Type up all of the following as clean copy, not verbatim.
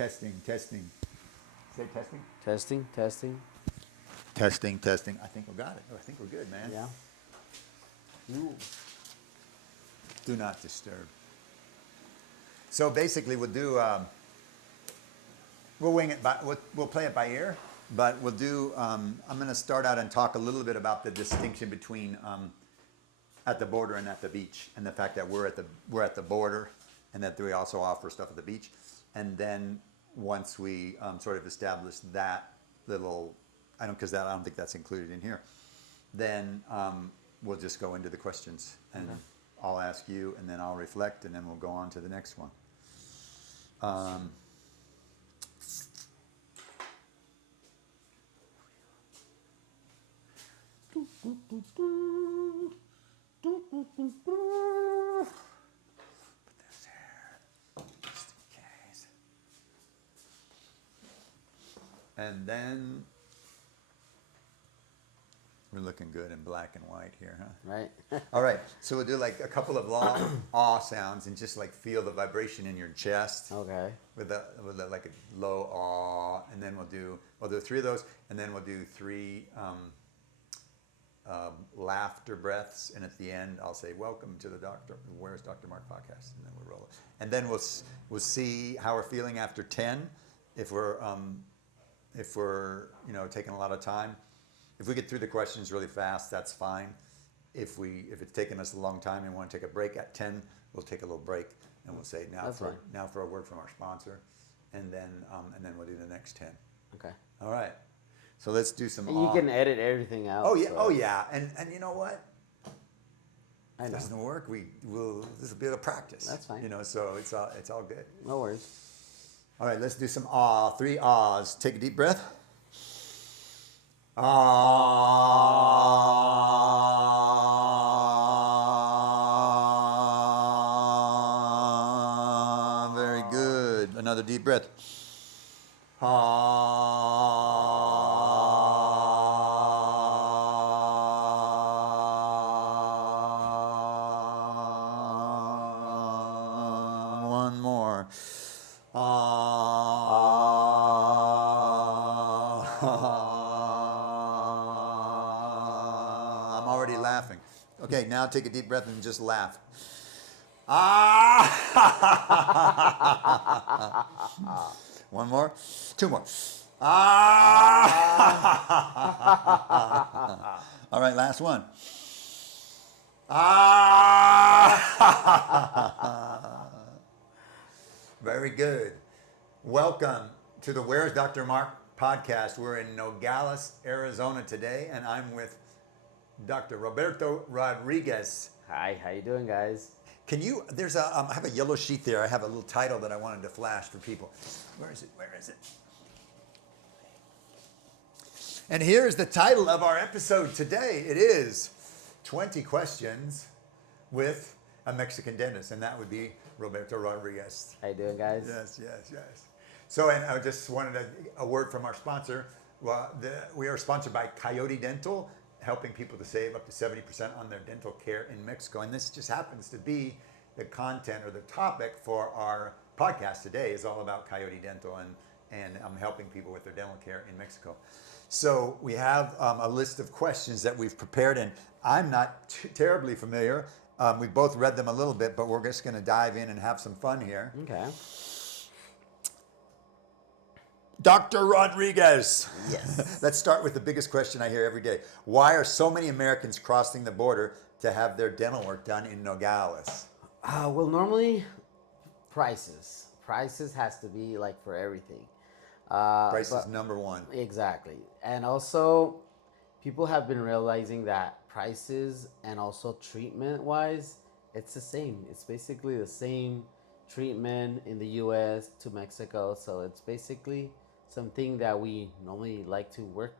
Testing, testing. Say testing. Testing, testing. Testing, testing. I think we got it. I think we're good, man. Yeah. Rules. Do not disturb. So basically, we'll do. We'll wing it. We'll play it by ear, but we'll do. I'm going to start out and talk a little bit about the distinction between at the border and at the beach, and the fact that we're at the border, and that we also offer stuff at the beach, and then once we sort of establish that little, I don't think that's included in here, then we'll just go into the questions, and I'll ask you, and then I'll reflect, and then we'll go on to the next one. Put this here, just in case. And then we're looking good in black and white here, huh? Right. All right, so we'll do like a couple of long ah sounds and just like feel the vibration in your chest Okay. with a like a low ah, and then we'll do three of those, and then we'll do three laughter breaths, and at the end I'll say, "Welcome to the Where's Dr. Mark podcast," and then we'll roll it, and then we'll see how we're feeling after 10, if we're taking a lot of time. If we get through the questions really fast, that's fine. If it's taking us a long time and want to take a break at 10, we'll take a little break, and we'll say now for a word from our sponsor, and then we'll do the next 10. Okay. All right. So let's do some. And you can edit everything out. Oh yeah. So. Oh yeah. And you know what? I If it know. doesn't work, this will be a practice. That's fine. So it's all good. No worries. All right, let's do some ah, 3 ahs. Take a deep breath. Ah, very good. Another deep breath. Ah, one more. I'm already laughing. Okay, now take a deep breath and just laugh. Ah! One more. 2 more. Ah! All right, last one. Ah! Very good. Welcome to the Where's Dr. Mark podcast. We're in Nogales, Arizona today, and I'm with Dr. Roberto Rodriguez. Hi, how you doing, guys? Can you, I have a yellow sheet there. I have a little title that I wanted to flash for people. Where is it? And here is the title of our episode today. It is 20 Questions with a Mexican Dentist, and that would be Roberto Rodriguez. How you doing, guys? Yes. So, and I just wanted a word from our sponsor. Well, we are sponsored by Coyote Dental, helping people to save up to 70% on their dental care in Mexico. And this just happens to be the content or the topic for our podcast today is all about Coyote Dental, and I'm helping people with their dental care in Mexico. So we have a list of questions that we've prepared, and I'm not terribly familiar. We've both read them a little bit, but we're just going to dive in and have some fun here. Okay. Dr. Rodriguez. Yes. Let's start with the biggest question I hear every day. Why are so many Americans crossing the border to have their dental work done in Nogales? Well, normally prices. Prices has to be like for everything. Price is number one. Exactly. And also, people have been realizing that prices and also treatment-wise, it's the same. It's basically the same treatment in the U.S. to Mexico. So it's basically something that we normally like to work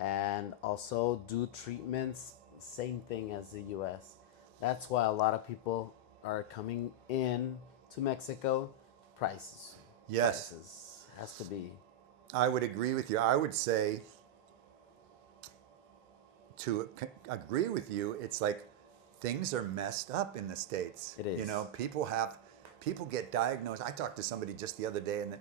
and also do treatments, same thing as the U.S. That's why a lot of people are coming in to Mexico. Prices. Yes. Prices has to be. I would agree with you. I would say, to agree with you, it's like things are messed up in the States. It is. People get diagnosed. I talked to somebody just the other day, and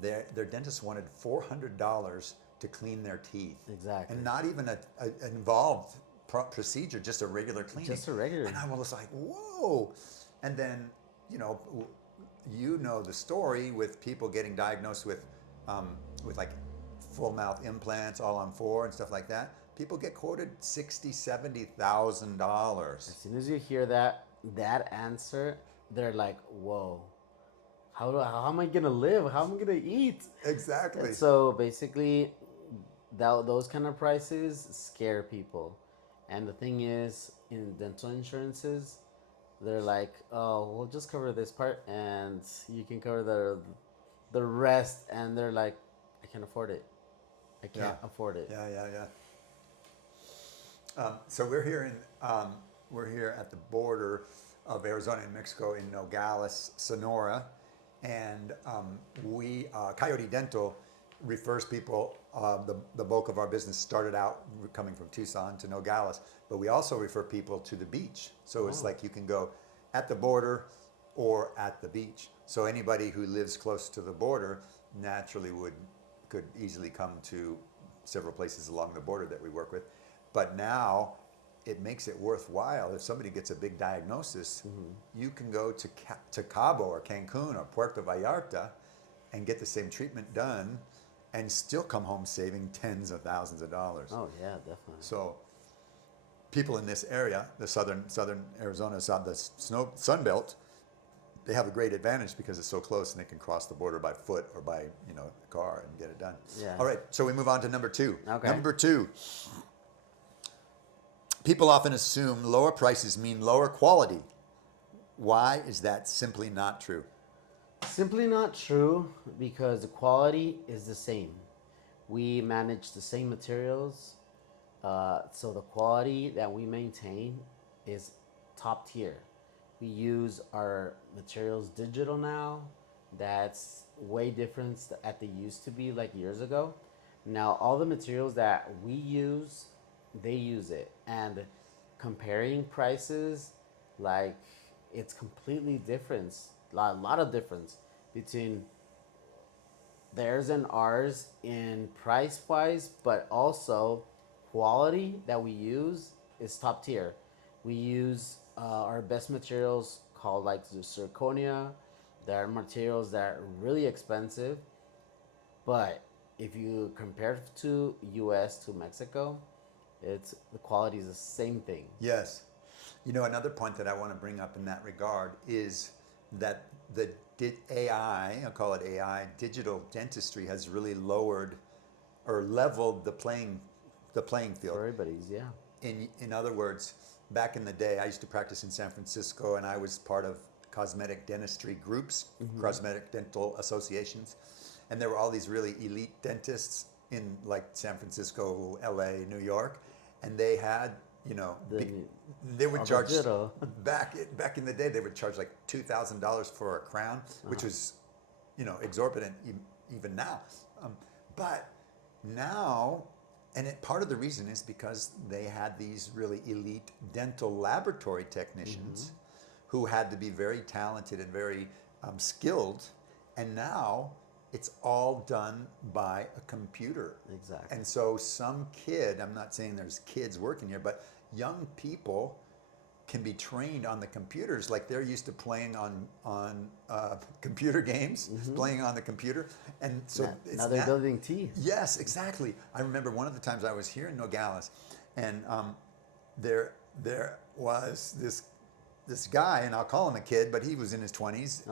their dentist wanted $400 to clean their teeth. Exactly. And not even an involved procedure, just a regular cleaning. Just a regular. And I was like, whoa. And then, you know the story with people getting diagnosed with like full mouth implants, all on four and stuff like that. People get quoted $60,000-$70,000. As soon as you hear that answer, they're like, whoa. How am I gonna live? How am I gonna eat? Exactly. And so basically, those kind of prices scare people. And the thing is, in dental insurances, they're like, oh, we'll just cover this part, and you can cover the rest. And they're like, I can't afford it. I can't afford it. Yeah. So we're here at the border of Arizona and Mexico in Nogales, Sonora, and Coyote Dental refers people. The bulk of our business started out coming from Tucson to Nogales, but we also refer people to the beach. So it's like you can go at the border or at the beach. So anybody who lives close to the border naturally could easily come to several places along the border that we work with. But now it makes it worthwhile. If somebody gets a big diagnosis, you can go to Cabo or Cancun or Puerto Vallarta and get the same treatment done and still come home saving tens of thousands of dollars. Oh yeah, definitely. So people in this area, the southern Arizona, the Sun Belt, they have a great advantage because it's so close and they can cross the border by foot or by car and get it done. Yeah. All right, so we move on to number 2. Okay. Number 2. People often assume lower prices mean lower quality. Why is that simply not true? Simply not true, because the quality is the same. We manage the same materials, so the quality that we maintain is top tier. We use our materials digital now. That's way different at they used to be like years ago. Now all the materials that we use, they use it. And comparing prices, like, it's completely different. A lot of difference between theirs and ours in price wise, but also quality that we use is top tier. We use our best materials called like the zirconia. There are materials that are really expensive, but if you compare to US to Mexico, the quality is the same thing. Yes. Another point that I want to bring up in that regard is that the AI, I'll call it AI, digital dentistry has really lowered or leveled the playing field. For everybody's, yeah. In other words, back in the day, I used to practice in San Francisco, and I was part of cosmetic dentistry groups, cosmetic dental associations, and there were all these really elite dentists in like San Francisco, LA, New York, and they had, they would charge back in the day. They would charge like $2,000 for a crown, which was, exorbitant even now. But now, and part of the reason is because they had these really elite dental laboratory technicians who had to be very talented and very skilled, and now it's all done by a computer. Exactly. And so some kid, I'm not saying there's kids working here, but young people can be trained on the computers like they're used to playing on computer games, playing on the computer. And so now they're building teeth. Yes, exactly. I remember one of the times I was here in Nogales, and there was this guy, and I'll call him a kid, but he was in his 20s,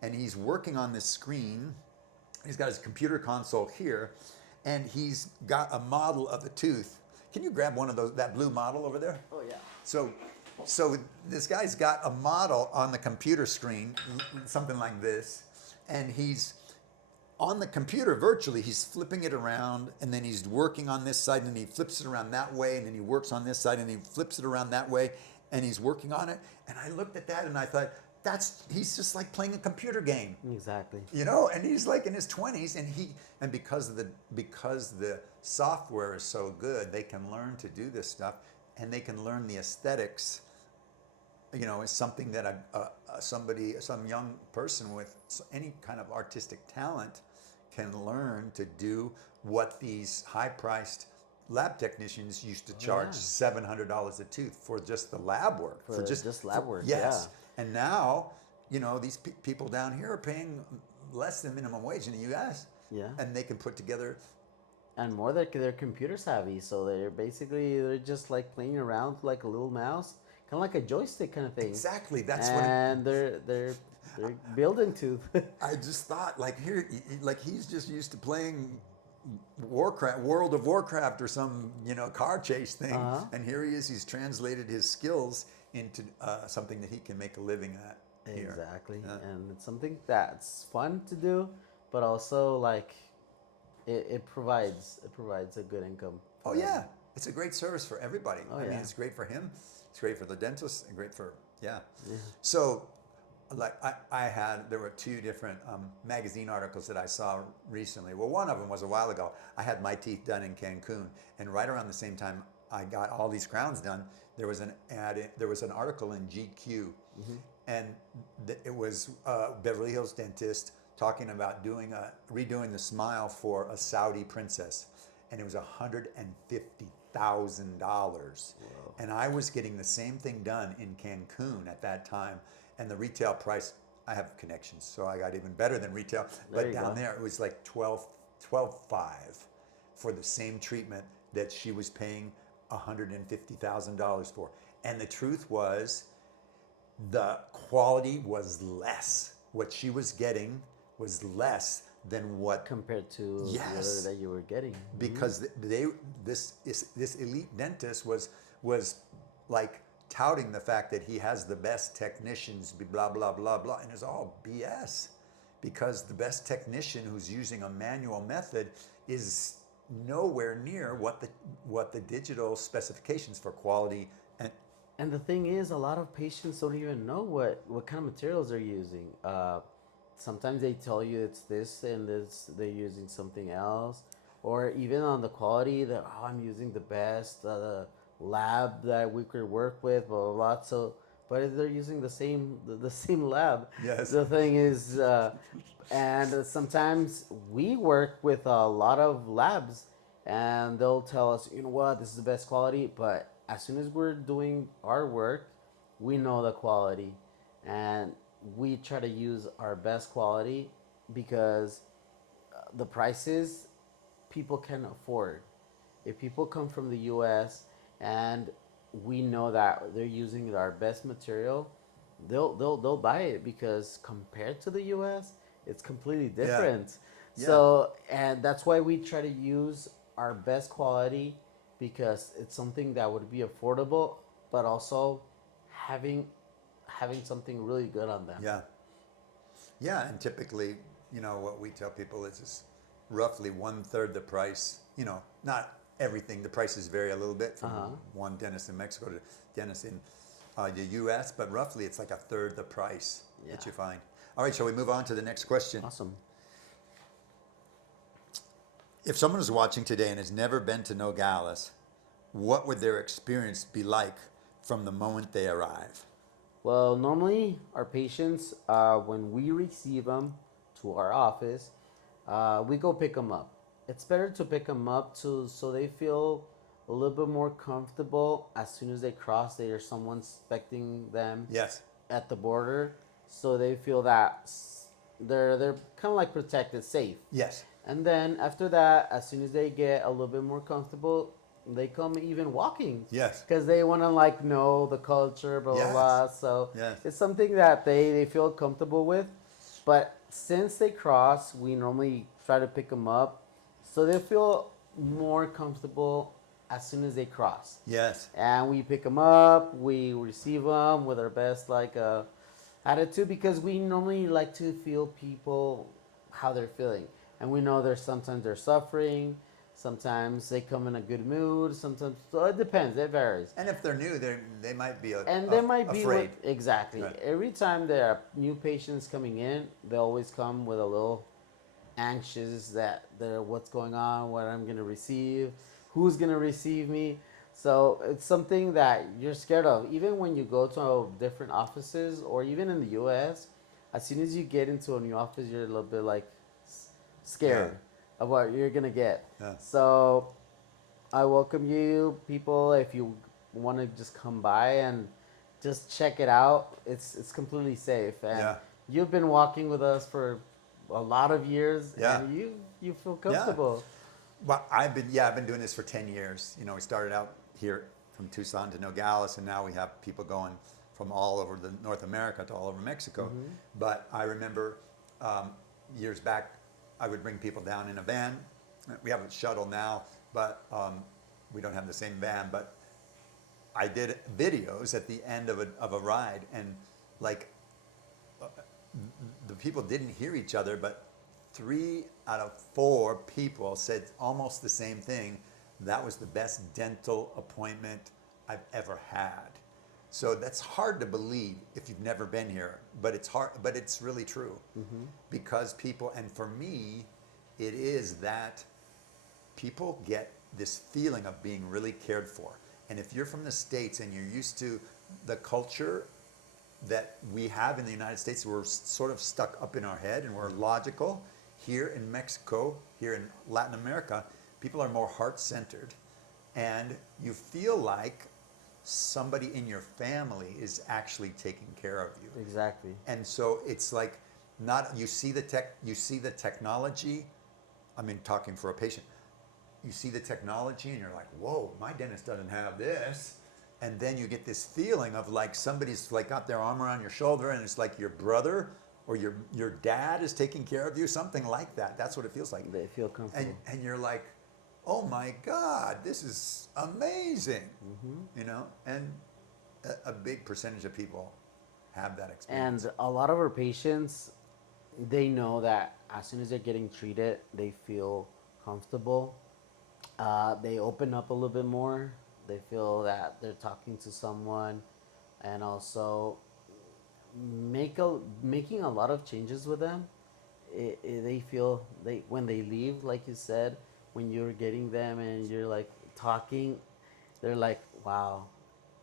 and he's working on this screen. He's got his computer console here, and he's got a model of the tooth. Can you grab one of that blue model over there? Oh yeah. So this guy's got a model on the computer screen, something like this, and he's on the computer virtually. He's flipping it around, and then he's working on this side, and then he flips it around that way, and then he works on this side, and he flips it around that way, and he's working on it. And I looked at that, and I thought, he's just like playing a computer game. Exactly. And he's like in his 20s, and because the software is so good, they can learn to do this stuff, and they can learn the aesthetics. Is something that some young person with any kind of artistic talent can learn to do what these high-priced lab technicians used to charge yeah. $700 a tooth for just the lab work, For just lab work, yes. And now, these people down here are paying less than minimum wage in the U.S. yeah. and they can put together. And more they're computer savvy, so they're just like playing around with like a little mouse, kind of like a joystick kind of thing. Exactly, that's what. And they're building to. I just thought, like here, like he's just used to playing Warcraft, World of Warcraft, or some car chase thing, and here he is. He's translated his skills into something that he can make a living at. Here. Exactly, and it's something that's fun to do, but also like it provides a good income. Oh yeah, it's a great service for everybody. Oh, I mean, yeah. it's great for him, it's great for the dentist, and great for So, like there were two different magazine articles that I saw recently. Well, one of them was a while ago. I had my teeth done in Cancun, and right around the same time I got all these crowns done, there was an there was an article in GQ, and it was Beverly Hills dentist talking about redoing the smile for a Saudi princess, and it was $150,000. And I was getting the same thing done in Cancun at that time, and the retail price, I have connections, so I got even better than retail. But down there, it was like 12.5 for the same treatment that she was paying $150,000 for. And the truth was, the quality was less. What she was getting was less than what compared to the other that you were getting. Because this elite dentist was like touting the fact that he has the best technicians, blah blah blah blah, and it's all BS. Because the best technician who's using a manual method is nowhere near what the digital specifications for quality. And the thing is, a lot of patients don't even know what kind of materials they're using. Sometimes they tell you it's this and this, they're using something else. Or even on the quality, that I'm using the best lab that we could work with, blah, blah, blah. So, but if they're using the same lab. Yes. The thing is, and sometimes we work with a lot of labs, and they'll tell us, you know what, this is the best quality. But as soon as we're doing our work, we know the quality, and we try to use our best quality because the prices people can afford. If people come from the U.S. and we know that they're using our best material, they'll buy it because compared to the U.S., it's completely different. Yeah. So, and that's why we try to use our best quality, because it's something that would be affordable, but also having something really good on them. Yeah, and typically, what we tell people is it's roughly 1/3 the price. Not everything. The prices vary a little bit from one dentist in Mexico to dentist in the U.S., but roughly it's like 1/3 the price that you find. All right, shall we move on to the next question? Awesome. If someone is watching today and has never been to Nogales, what would their experience be like from the moment they arrive? Well, normally our patients, when we receive them to our office, we go pick them up. It's better to pick them up so they feel a little bit more comfortable as soon as they cross. There's someone expecting them Yes. at the border, so they feel that they're kind of like protected, safe. Yes. And then after that, as soon as they get a little bit more comfortable, they come even walking. Yes. Because they want to like know the culture, blah, blah, Yes. blah. So Yes. it's something that they feel comfortable with. But since they cross, we normally try to pick them up so they feel more comfortable as soon as they cross. Yes. And we pick them up, we receive them with our best attitude, because we normally like to feel people how they're feeling. And we know sometimes they're suffering, sometimes they come in a good mood, sometimes, so it depends, it varies. And if they're new, they might be afraid. Exactly. Right. Every time there are new patients coming in, they always come with a little anxious that they're what's going on, what I'm gonna receive, who's gonna receive me. So it's something that you're scared of. Even when you go to different offices, or even in the U.S., as soon as you get into a new office, you're a little bit like, scared of what you're gonna get. Yeah. So I welcome you, people, if you want to just come by and just check it out. It's completely safe, and Yeah. you've been walking with us for a lot of years, Yeah. and you feel comfortable. Well, I've been doing this for 10 years. You know, we started out here from Tucson to Nogales, and now we have people going from all over the North America to all over Mexico. But I remember years back, I would bring people down in a van. We have a shuttle now, but we don't have the same van. But I did videos at the end of a ride, and like the people didn't hear each other, but 3 out of 4 people said almost the same thing. That was the best dental appointment I've ever had. So that's hard to believe if you've never been here, but it's hard, but it's really true. Because people, and for me, it is that people get this feeling of being really cared for. And if you're from the States and you're used to the culture that we have in the United States, we're sort of stuck up in our head and we're logical. Here in Mexico, here in Latin America, people are more heart-centered, and you feel like somebody in your family is actually taking care of you. Exactly. And so it's like not you see the technology. I mean, talking for a patient, you see the technology and you're like, whoa, my dentist doesn't have this. And then you get this feeling of like somebody's like got their arm around your shoulder, and it's like your brother or your dad is taking care of you, something like that. That's what it feels like. They feel comfortable. And you're like, oh my God, this is amazing. You know, and a big percentage of people have that experience. And a lot of our patients, they know that as soon as they're getting treated, they feel comfortable. They open up a little bit more. They feel that they're talking to someone, and also making a lot of changes with them. They feel when they leave, like you said, when you're getting them and you're like talking, they're like, wow.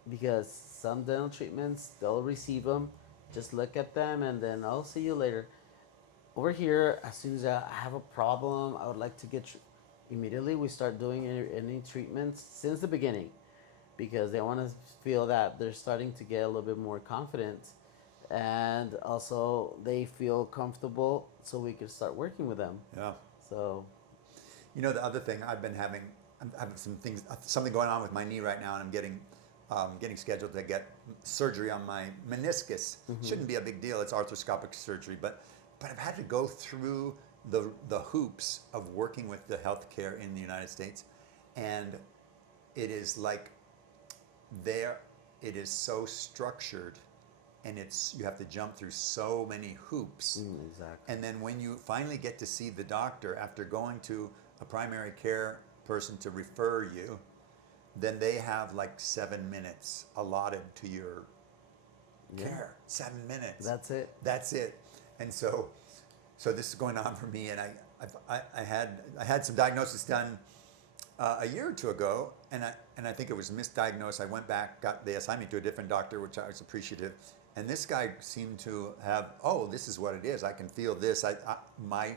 Because some dental treatments, they'll receive them, just look at them, and then I'll see you later. Over here, as soon as I have a problem, I would like to get immediately we start doing any treatments since the beginning, because they want to feel that they're starting to get a little bit more confident, and also they feel comfortable, so we can start working with them. Yeah. So, You know, the other thing I have something going on with my knee right now, and I'm getting scheduled to get surgery on my meniscus. Shouldn't be a big deal. It's arthroscopic surgery, but I've had to go through the hoops of working with the healthcare in the United States, and it is like it is so structured, and you have to jump through so many hoops. exactly. And then when you finally get to see the doctor after going to a primary care person to refer you, then they have like 7 minutes allotted to your care. 7 minutes. That's it. That's it. And so this is going on for me, and I had some diagnosis done a year or two ago, and I think it was misdiagnosed. I went back, they assigned me to a different doctor, which I was appreciative. And this guy seemed to have, oh, this is what it is. I can feel this. My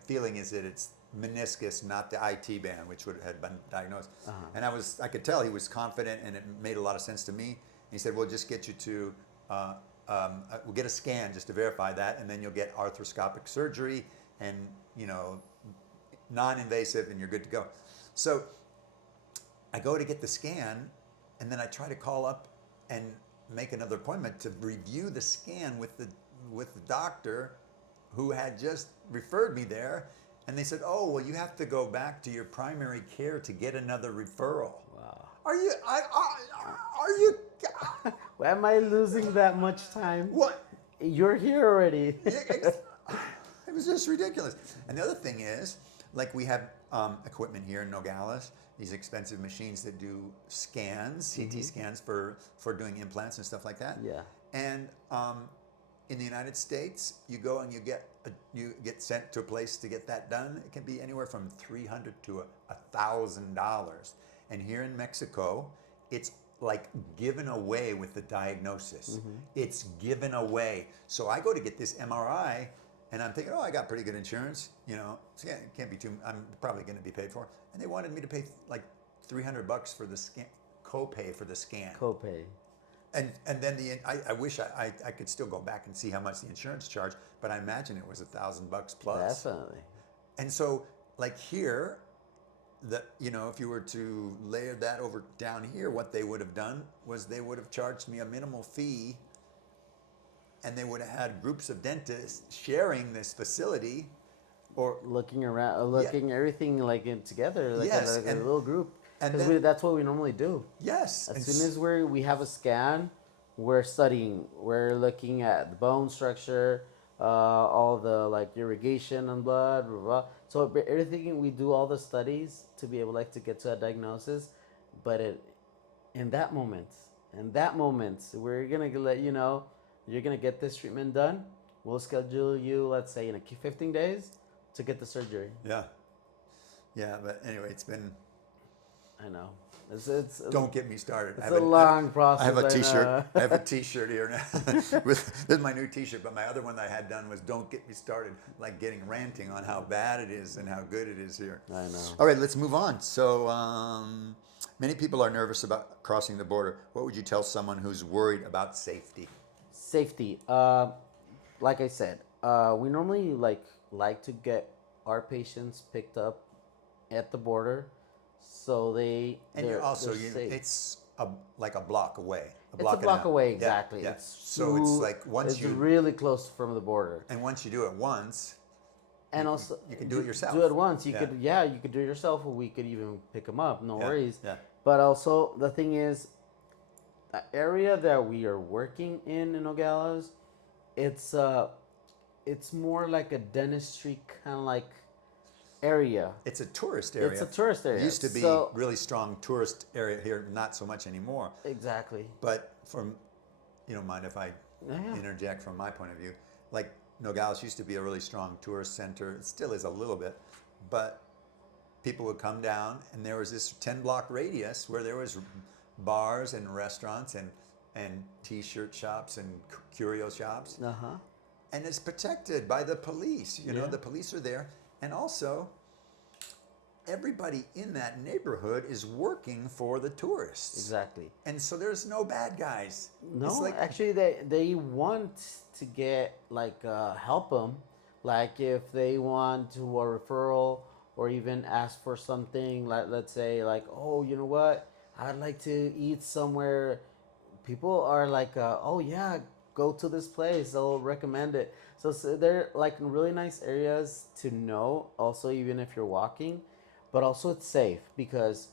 feeling is that it's meniscus, not the IT band, which had been diagnosed. And I could tell he was confident, and it made a lot of sense to me. And he said, we'll just get you to, we'll get a scan just to verify that, and then you'll get arthroscopic surgery, and non-invasive, and you're good to go. So I go to get the scan, and then I try to call up and make another appointment to review the scan with the doctor who had just referred me there. And they said, oh, well, you have to go back to your primary care to get another referral. Wow. Are you? Why am I losing that much time? What? You're here already. It was just ridiculous. And the other thing is, like, we have equipment here in Nogales, these expensive machines that do scans, CT scans for doing implants and stuff like that. Yeah. And in the United States, you go and you get sent to a place to get that done. It can be anywhere from $300 to $1,000. And here in Mexico, it's like given away with the diagnosis. It's given away. So I go to get this MRI, And I'm thinking, oh, I got pretty good insurance, you know, so yeah, it can't be too, I'm probably going to be paid for. And they wanted me to pay like $300 for the scan, copay for the scan. Copay. And then I wish I could still go back and see how much the insurance charged, but I imagine it was $1,000 plus. Definitely. And so, like here, you know, if you were to layer that over down here, what they would have done was they would have charged me a minimal fee, and they would have had groups of dentists sharing this facility, or Looking around, looking everything like in together, like, Yes, like a and- little group. and Because then- that's what we normally do. yes, As and soon as we have a scan, we're studying. We're looking at the bone structure, all the like irrigation and blood, blah, blah. So everything we do, all the studies to be able like to get to a diagnosis. But in that moment, we're gonna let you know you're gonna get this treatment done. We'll schedule you, let's say, in 15 days to get the surgery. yeah, but anyway, it's been. I know. It's Don't get me started. It's a long process. I have a I T-shirt. know. I have a T-shirt here now. This is my new T-shirt, but my other one that I had done was "Don't get me started," like ranting on how bad it is and how good it is here. I know. All right, let's move on. So, many people are nervous about crossing the border. What would you tell someone who's worried about safety? Safety. Like I said, we normally like to get our patients picked up at the border, so And they're safe. it's like a block away. It's a and block half. away, Yeah, exactly. yeah. It's So it's like it's really close from the border, and once you do it once, and also you can do it yourself. Do it once. You Yeah. could, you could do it yourself, or we could even pick them up. No Yeah, worries. yeah. But also the thing is, the area that we are working in Nogales, it's more like a dentistry kind of like area. It's a tourist area. It's a tourist area. It used to be So- really strong tourist area here, not so much anymore. Exactly. But from, you don't mind if I Yeah. interject from my point of view, like Nogales used to be a really strong tourist center. It still is a little bit, but people would come down, and there was this 10-block radius where there was bars and restaurants and T-shirt shops and curio shops, Uh huh. and it's protected by the police. You know, Yeah. the police are there, and also everybody in that neighborhood is working for the tourists. Exactly. And so there's no bad guys. No, It's like, actually, they want to get like help them, like if they want to a referral or even ask for something. Like let's say like, oh, you know what, I'd like to eat somewhere. People are like, oh yeah, go to this place. They'll recommend it. So they're like really nice areas to know. Also, even if you're walking, but also it's safe because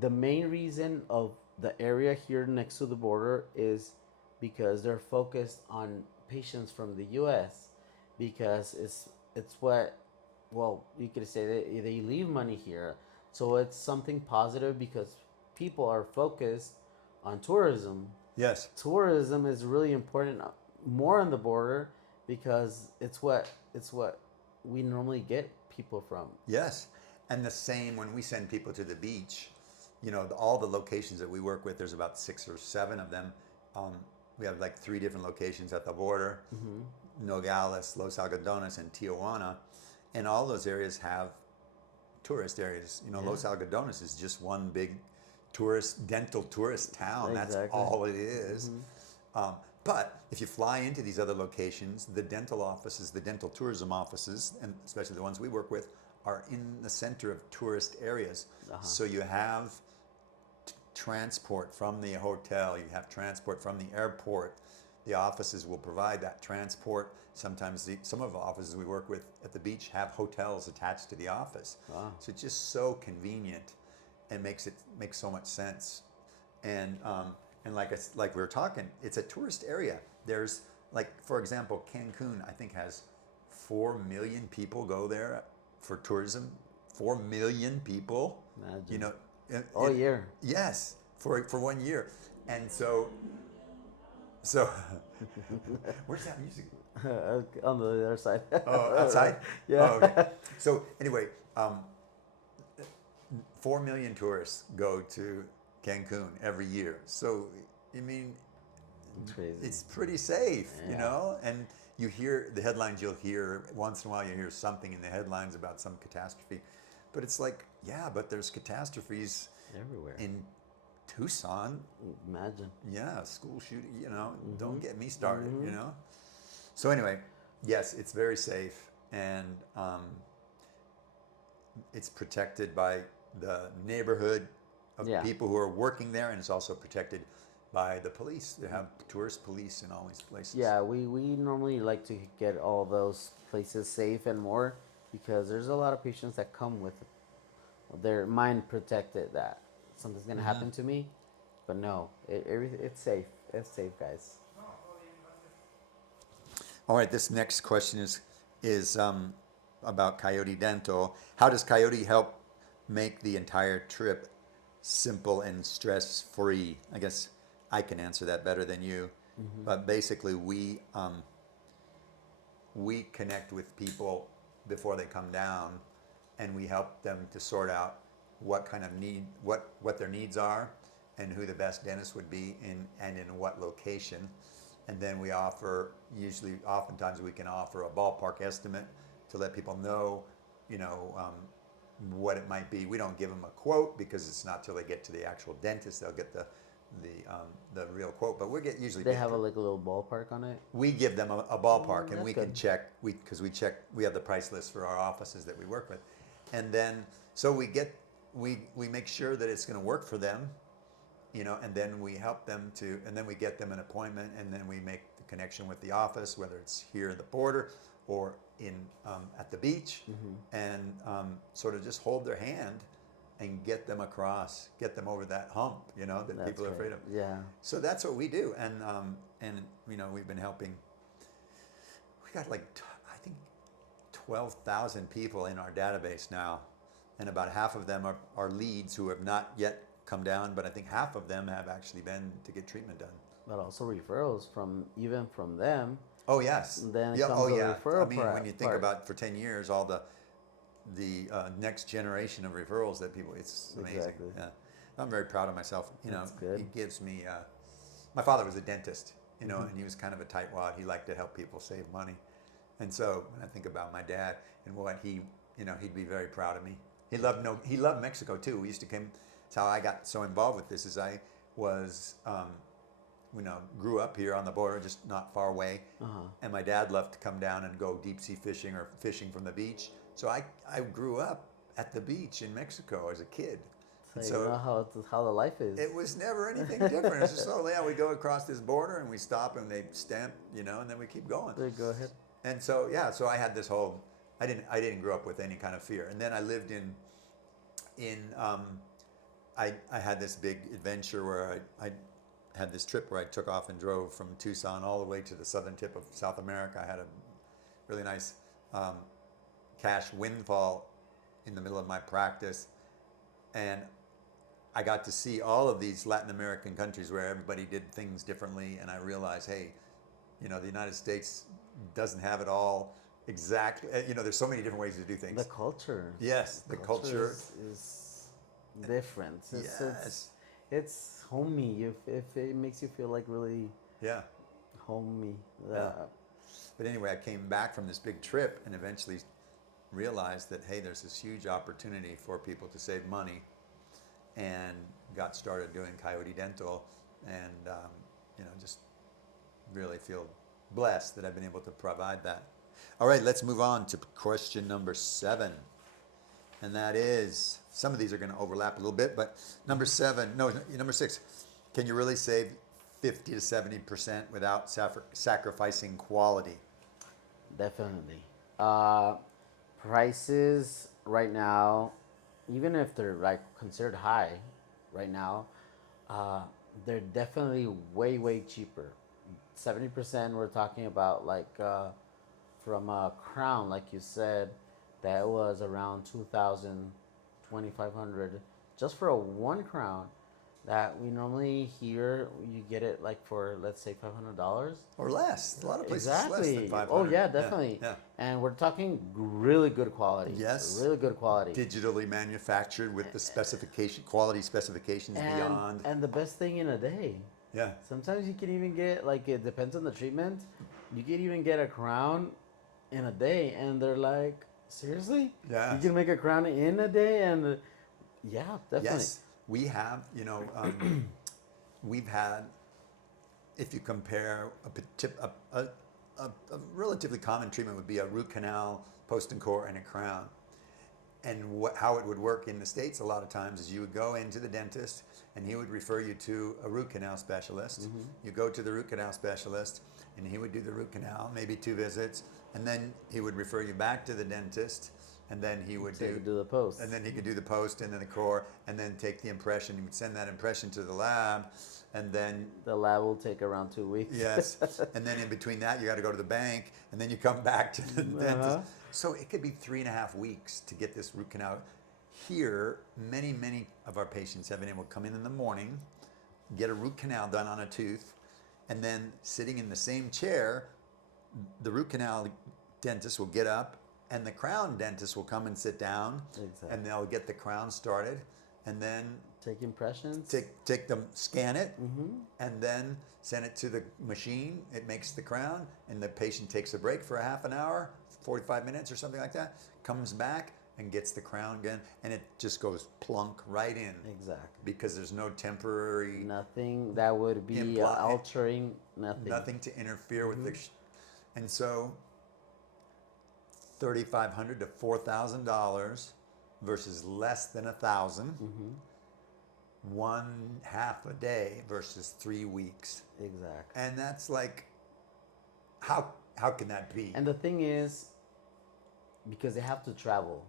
the main reason of the area here next to the border is because they're focused on patients from the U.S. because it's what, well, you could say they leave money here, so it's something positive because people are focused on tourism. yes. Tourism is really important more on the border because it's what we normally get people from. Yes. And the same when we send people to the beach, you know, all the locations that we work with, there's about 6 or 7 of them. We have like 3 different locations at the border, Nogales, Los Algodones, and Tijuana. And all those areas have tourist areas. You know, Yeah. Los Algodones is just one big dental tourist town. That's Exactly. all it is. But if you fly into these other locations, the dental offices, the dental tourism offices, and especially the ones we work with, are in the center of tourist areas. So you have transport from the hotel, you have transport from the airport. The offices will provide that transport. Sometimes some of the offices we work with at the beach have hotels attached to the office. Wow. So it's just so convenient and makes so much sense. And like we were talking, it's a tourist area. There's like, for example, Cancun, I think has 4 million people go there for tourism. 4 million people. Imagine. You know, All year. Yes, for 1 year, and so where's that music? On the other side. Oh, outside. Yeah. Oh, okay. So anyway, 4 million tourists go to Cancun every year. So I mean, It's crazy. it's pretty safe, you Yeah. know, and you hear the headlines. You'll hear once in a while. You hear something in the headlines about some catastrophe, but it's like, yeah, but there's catastrophes Everywhere. in Tucson. Imagine. Yeah, school shooting. Mm-hmm. Don't get me started. So anyway, yes, it's very safe, and it's protected by the neighborhood of Yeah. people who are working there, and it's also protected by the police. They have tourist police in all these places. Yeah, we normally like to get all those places safe and more because there's a lot of patients that come with their mind protected that something's gonna happen to me, but no, it's safe. It's safe, guys. All right, this next question is about Coyote Dental. How does Coyote help make the entire trip simple and stress-free? I guess I can answer that better than you. But basically, we connect with people before they come down, and we help them to sort out what kind of what their needs are, and who the best dentist would be in what location. And then we offer, oftentimes we can offer a ballpark estimate to let people know, what it might be. We don't give them a quote because it's not till they get to the actual dentist they'll get the real quote. But usually They have a little ballpark on it. we give them a ballpark, and That's we good. can check. We have the price list for our offices that we work with, and then so we make sure that it's going to work for them. And then we help them and then we get them an appointment, and then we make the connection with the office, whether it's here at the border or at the beach, and sort of just hold their hand and get them across, get them over that hump, that That's people are afraid great. of. Yeah. So that's what we do, and we've been helping. We got I think 12,000 people in our database now, and about half of them are leads who have not yet come down, but I think half of them have actually been to get treatment done. But also referrals from them. Oh yes. And then it Yeah. comes Oh the yeah. referral I mean, when you think part. about for 10 years, all the next generation of referrals that people, it's amazing. Exactly. Yeah. I'm very proud of myself. That's good. He gives me. My father was a dentist, and he was kind of a tightwad. He liked to help people save money, and so when I think about my dad and what he'd be very proud of me. He loved Mexico too. We used to come. That's how I got so involved with this. Is I was. Grew up here on the border, just not far away. And my dad loved to come down and go deep sea fishing or fishing from the beach. So I grew up at the beach in Mexico as a kid. So you know how the life is. It was never anything different. It's just, we go across this border and we stop and they stamp, and then we keep going. Go ahead. And so, so I had this whole, I didn't grow up with any kind of fear. And then I lived I had this big adventure where I had this trip where I took off and drove from Tucson all the way to the southern tip of South America. I had a really nice cash windfall in the middle of my practice, and I got to see all of these Latin American countries where everybody did things differently, and I realized, hey, the United States doesn't have it all exactly. There's so many different ways to do things. The culture. Yes, the culture is different. Yes. It's homey. If it makes you feel like really Yeah. homey. Yeah. But anyway, I came back from this big trip and eventually realized that, hey, there's this huge opportunity for people to save money, and got started doing Coyote Dental, and just really feel blessed that I've been able to provide that. All right, let's move on to question number 7. And that is, some of these are going to overlap a little bit, but number 6, can you really save 50 to 70% without sacrificing quality? Definitely. Prices right now, even if they're considered high right now, they're definitely way cheaper. 70% we're talking about from a crown, like you said, that was around 2,000, 2,500 just for one crown. That we normally hear you get it for, let's say, $500 or less. A lot of places exactly. less than 500. Oh yeah, definitely. Yeah. And we're talking really good quality. Yes. Really good quality. Digitally manufactured with the quality specifications beyond. And the best thing in a day. Yeah. Sometimes you can even get it depends on the treatment, You can even get a crown in a day, and they're like, seriously? Yeah. You can make a crown in a day, and yeah, definitely. Yes, we have. We've had. If you compare a relatively common treatment would be a root canal, post and core, and a crown. And how it would work in the States a lot of times is you would go into the dentist and he would refer you to a root canal specialist. You go to the root canal specialist and he would do the root canal, maybe 2 visits, and then he would refer you back to the dentist, and then he would Do the post. and then he could do the post and then the core, and then take the impression. He would send that impression to the lab, and then The lab will take around 2 weeks. yes, and then in between that you got to go to the bank, and then you come back to the dentist. So it could be 3.5 weeks to get this root canal. Here, many of our patients have been able to come in the morning, get a root canal done on a tooth, and then sitting in the same chair, the root canal dentist will get up, and the crown dentist will come and sit down, Exactly. and they'll get the crown started, and then Take impressions. take them, scan it, and then send it to the machine. It makes the crown, and the patient takes a break for a half an hour, 45 minutes or something like that, comes back and gets the crown again, and it just goes plunk right in. Exactly. Because there's no temporary, Nothing that would be altering nothing. nothing to interfere with the, and so $3,500 to $4,000 versus less than 1,000. 1/2 a day versus 3 weeks, Exactly. and that's like, how can that be? And the thing is, because they have to travel.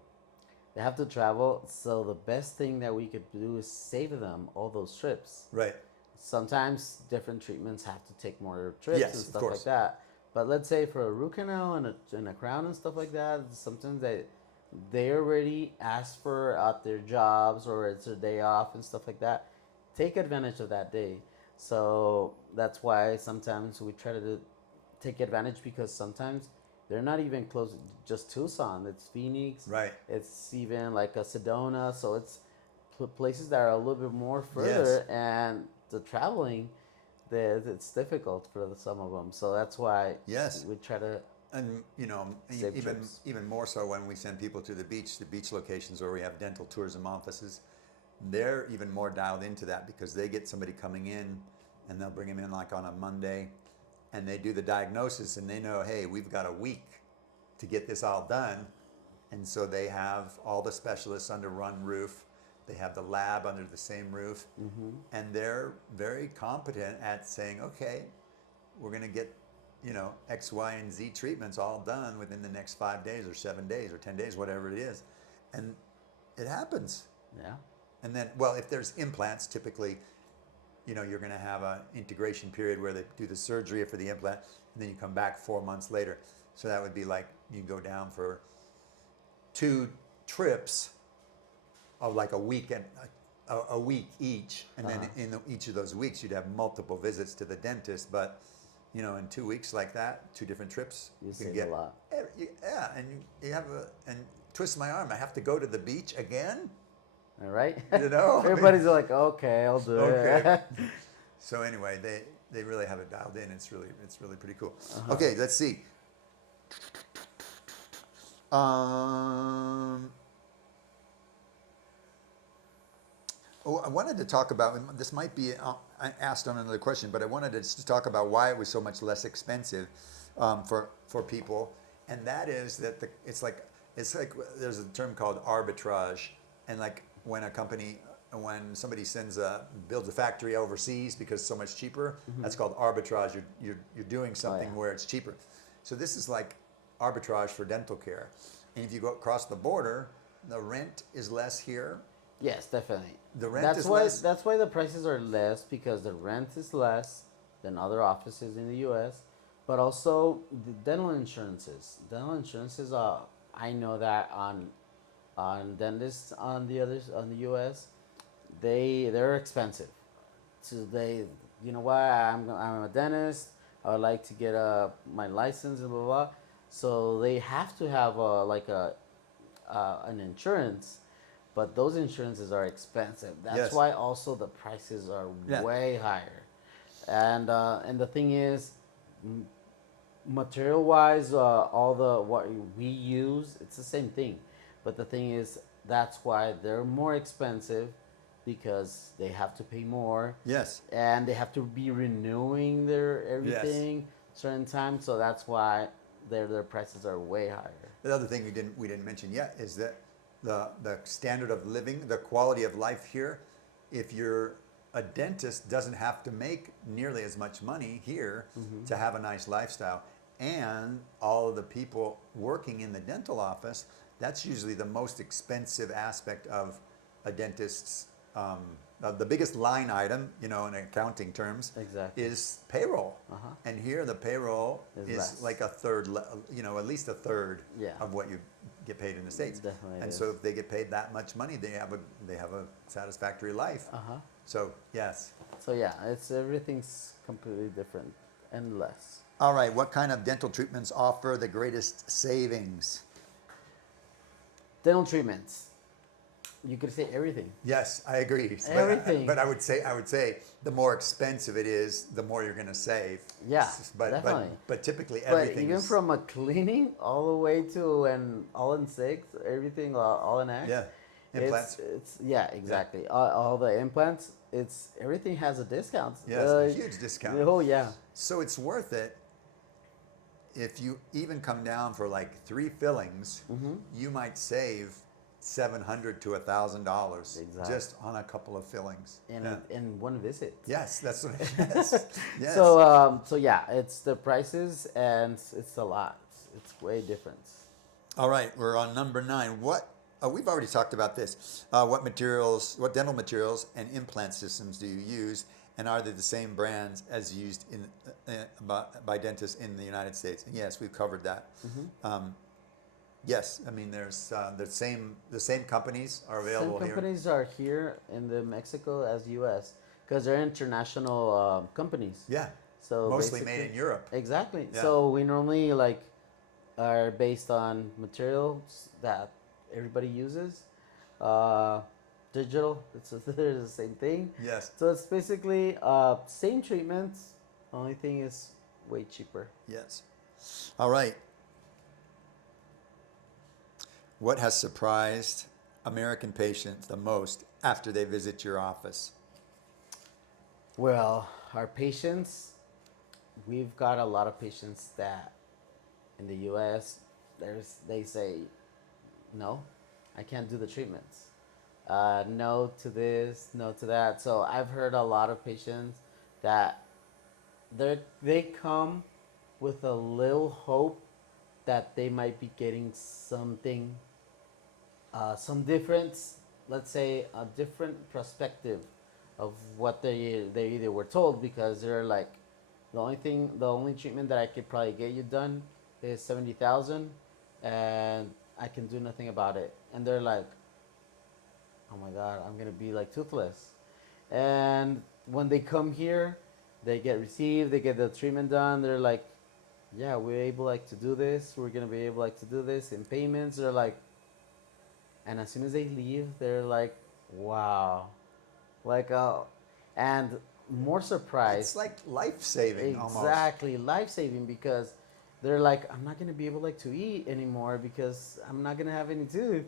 They have to travel, so the best thing that we could do is save them all those trips. Right. Sometimes different treatments have to take more trips Yes, and of stuff course. like that. But let's say for a root canal and a crown and stuff like that, sometimes they already ask for out their jobs or it's their day off and stuff like that. Take advantage of that day. So that's why sometimes we try to take advantage, because sometimes they're not even close, just Tucson. It's Phoenix. Right. It's even like a Sedona. So it's places that are a little bit more further, and the traveling, it's difficult for some of them. So that's why Yes. we try to. And Save even trips. even more so when we send people to the beach locations where we have dental tourism offices, they're even more dialed into that, because they get somebody coming in, and they'll bring them in like on a Monday, and they do the diagnosis, and they know, hey, we've got a week to get this all done, and so they have all the specialists under one roof. They have the lab under the same roof, and they're very competent at saying, okay, we're going to get X, Y, and Z treatments all done within the next 5 days or 7 days or 10 days, whatever it is. And it happens. Yeah. And then, well, if there's implants, typically, you're going to have an integration period where they do the surgery for the implant, and then you come back 4 months later. So that would be like you go down for 2 trips of like a week and a week each, and then in each of those weeks you'd have multiple visits to the dentist. But in 2 weeks like that, 2 different trips, You can save get a lot. Yeah, and you have and twist my arm. I have to go to the beach again. All right. I mean- Everybody's like, okay, I'll do Okay. it. So anyway, they really have it dialed in. It's really pretty cool. Okay, let's see. I wanted to talk about, this might be asked on another question, but I wanted to just talk about why it was so much less expensive for people, and that is that it's like there's a term called arbitrage, and like when somebody builds a factory overseas because it's so much cheaper, that's called arbitrage. You're doing something where it's cheaper. So this is like arbitrage for dental care, and if you go across the border, the rent is less here. Yes, definitely. The rent that's is why less. that's why the prices are less, because the rent is less than other offices in the U.S. But also the dental insurances. Dental insurances are, I know that on dentists on the U.S. they're expensive. So you know what, I'm a dentist. I would like to get my license and blah blah blah. So they have to have an insurance. But those insurances are expensive. That's Yes. why also the prices are Yeah. way higher. And the thing is, material wise, all the what we use, it's the same thing. But the thing is, that's why they're more expensive because they have to pay more Yes. and they have to be renewing their Yes. everything certain time. So that's why their prices are way higher. The other thing we didn't mention yet is that the standard of living, the quality of life here, if you're a dentist, doesn't have to make nearly as much money here to have a nice lifestyle. And all of the people working in the dental office, that's usually the most expensive aspect of a dentist's. The biggest line item, in accounting terms, Exactly. is payroll. Uh-huh. And here the payroll Is is less. like a third, at least a third Yeah. of what you get paid in the States. Definitely And is. so if they get paid that much money, they have a satisfactory life. Uh-huh. So yes. So yeah, it's everything's completely different and less. All right, what kind of dental treatments offer the greatest savings? Dental treatments. You could say everything. Yes, I agree. Everything. But I would say the more expensive it is, the more you're going to save. Yeah, but, definitely. But typically But everything even is, from a cleaning all the way to an all in six, everything all in X. yeah, implants. It's yeah, exactly. All the implants. It's everything has a discount. Yes, a huge discount. Oh yeah. So it's worth it. If you even come down for like 3 fillings, you might save $700 to $1,000 Exactly. just on a couple of fillings. In one visit. Yes, that's what. Yes, yes. So yeah, it's the prices and it's a lot. It's way different. All right, we're on number 9. We've already talked about this. What dental materials and implant systems do you use, and are they the same brands as used by dentists in the United States? And yes, we've covered that. Yes, I mean there's the same companies are available Some here. companies are here in the Mexico as U.S. because they're international companies. Yeah, So mostly made basically- in Europe. Exactly. Yeah. So we normally are based on materials that everybody uses. Digital, they're the same thing. Yes, So it's basically same treatments. Only thing is way cheaper. yes. All right. What has surprised American patients the most after they visit your office? Well, our patients, we've got a lot of patients that in the U.S. they say, no, I can't do the treatments. No to this, no to that. So I've heard a lot of patients that they come with a little hope that they might be getting something, some difference, let's say a different perspective of what they either were told, because they're like, the only treatment that I could probably get you done is 70,000, and I can do nothing about it. And they're like, oh my God, I'm gonna be like toothless. And when they come here, they get the treatment done. They're like, yeah, we're able to do this. We're gonna be able to do this in payments. They're like, and as soon as they leave, they're like, wow, and more surprised. It's like life saving almost. Exactly, life saving, because they're like, I'm not gonna be able to eat anymore because I'm not gonna have any tooth.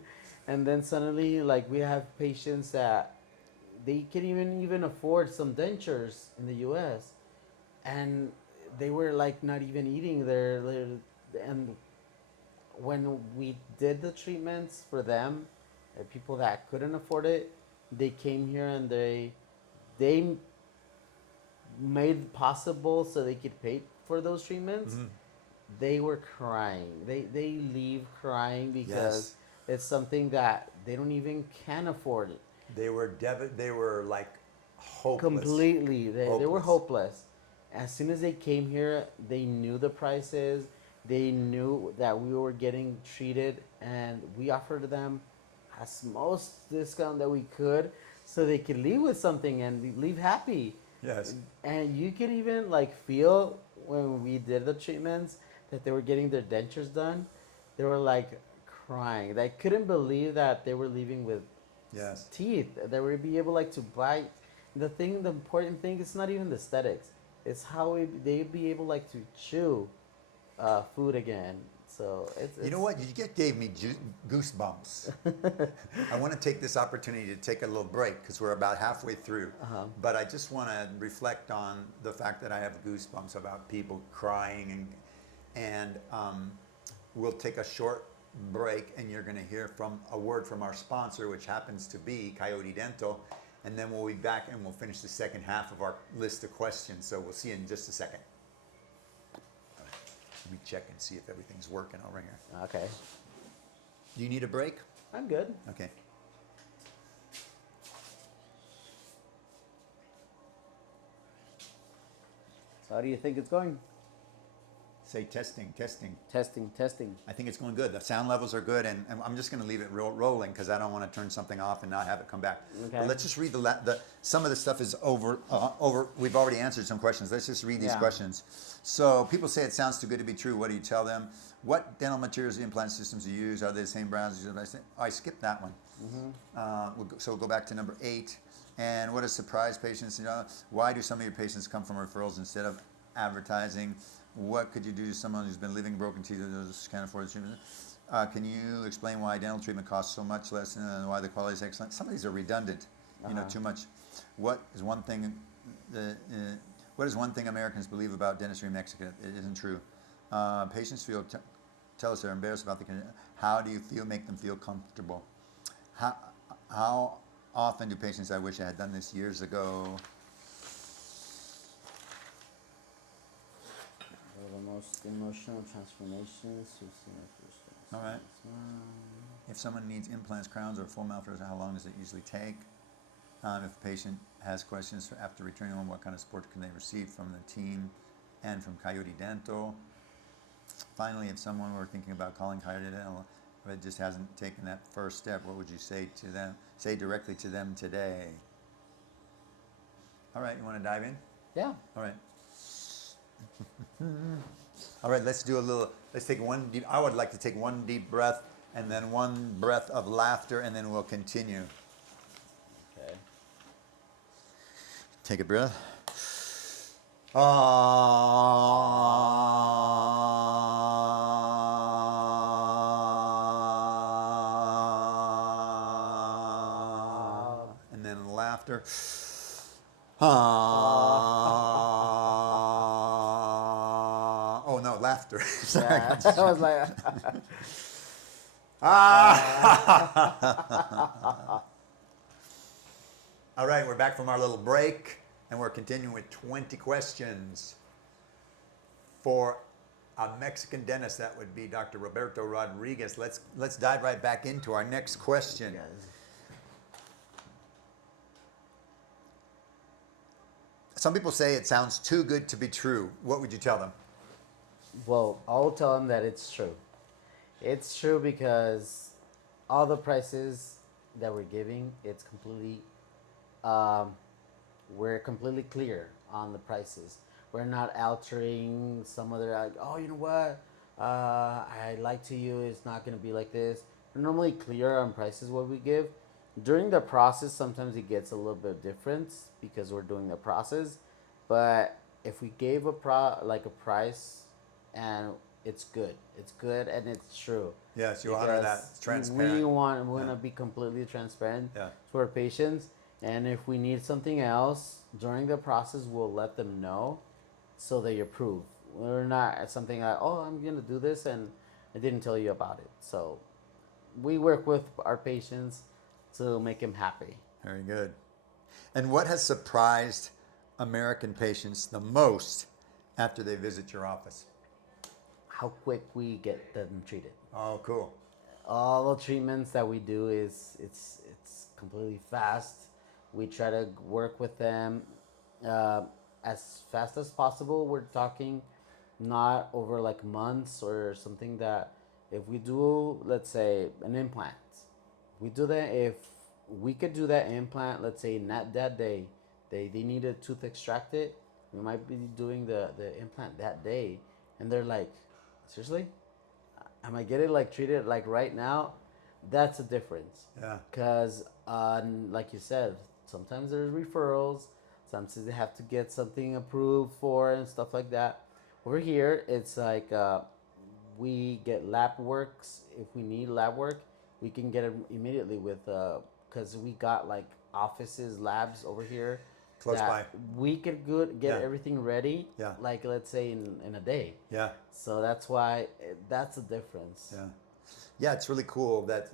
And then suddenly, we have patients that they can even afford some dentures in the U.S. and they were not even eating and when we did the treatments for them, people that couldn't afford it, they came here and they made it possible so they could pay for those treatments. They were crying. They leave crying because it's something that they don't even can afford it. They were like hopeless. Completely. They were hopeless. As soon as they came here, they knew the prices. They knew that we were getting treated, and we offered them as most discount that we could so they could leave with something and leave happy. Yes. And you could even feel when we did the treatments that they were getting their dentures done. They were crying. They couldn't believe that they were leaving with Yes. teeth. They would be able to bite. The important thing is not even the aesthetics. It's how they'd be able to chew food again. So it's You know what? You gave me goosebumps. I want to take this opportunity to take a little break because we're about halfway through. But I just want to reflect on the fact that I have goosebumps about people crying, and we'll take a short break, and you're going to hear from a word from our sponsor, which happens to be Coyote Dental, and then we'll be back and we'll finish the second half of our list of questions. So we'll see you in just a second. Let me check and see if everything's working over here. Okay. Do you need a break? I'm good. Okay. So how do you think it's going? Say testing, testing. Testing. I think it's going good. The sound levels are good, and I'm just going to leave it rolling because I don't want to turn something off and not have it come back. Okay. But let's just read some of the stuff is over. We've already answered some questions. Let's just read these Yeah. questions. So people say it sounds too good to be true. What do you tell them? What dental materials, implant systems you use? Are they the same brands? I skipped that one. So we'll go back to number 8. And what has surprised patients? Why do some of your patients come from referrals instead of advertising? What could you do to someone who's been living broken teeth or can't afford the treatment? Can you explain why dental treatment costs so much less and why the quality is excellent? Some of these are redundant, too much. What is one thing? What is one thing Americans believe about dentistry in Mexico? It isn't true. Patients tell us they're embarrassed about the condition. How do you make them feel comfortable? How often do patients? I wish I had done this years ago. The most emotional transformations we've seen. All right. If someone needs implants, crowns, or full mouth rest, how long does it usually take? If a patient has questions after returning home, what kind of support can they receive from the team and from Coyote Dental? Finally, if someone were thinking about calling Coyote Dental, but just hasn't taken that first step, what would you say to them? Say directly to them today. All right, you want to dive in? Yeah. All right. All right, let's take one deep, I would like to take one deep breath and then one breath of laughter, and then we'll continue. Okay. Take a breath. And then laughter. Oh no, laughter. Sorry, I Yeah. got I was like, All right, we're back from our little break, and we're continuing with 20 questions for a Mexican dentist. That would be Dr. Roberto Rodriguez. Let's dive right back into our next question. Some people say it sounds too good to be true. What would you tell them? well, I'll tell them that it's true. It's true because all the prices that we're giving, it's completely, we're completely clear on the prices. We're not altering some other, like, oh, you know what? I lied to you. It's not going to be like this. We're normally clear on prices what we give. During the process, sometimes it gets a little bit different because we're doing the process. But if we gave a price and it's good and it's true. Yes, you honor that. It's transparent. We want to be completely transparent Yeah. to our patients. And if we need something else during the process, we'll let them know so they approve. We're not something like, oh, I'm going to do this and I didn't tell you about it. So we work with our patients to make them happy. Very good. And what has surprised American patients the most after they visit your office? How quick we get them treated. Oh, cool. All the treatments that we do it's completely fast. We try to work with them as fast as possible. We're talking not over like months or something. That if we do, let's say, an implant, we do that. If we could do that implant, let's say not that day, they need a tooth extracted, we might be doing the implant that day, and they're like, seriously, am I getting like treated like right now? That's a difference. Yeah. Because like you said, sometimes there's referrals, sometimes they have to get something approved for and stuff like that. Over here, it's like we get lab works. If we need lab work, we can get it immediately with because we got like offices, labs over here Close that by. we could good get Yeah. everything ready. Yeah. Like let's say in a day. Yeah. So that's why that's the difference. Yeah. Yeah, it's really cool that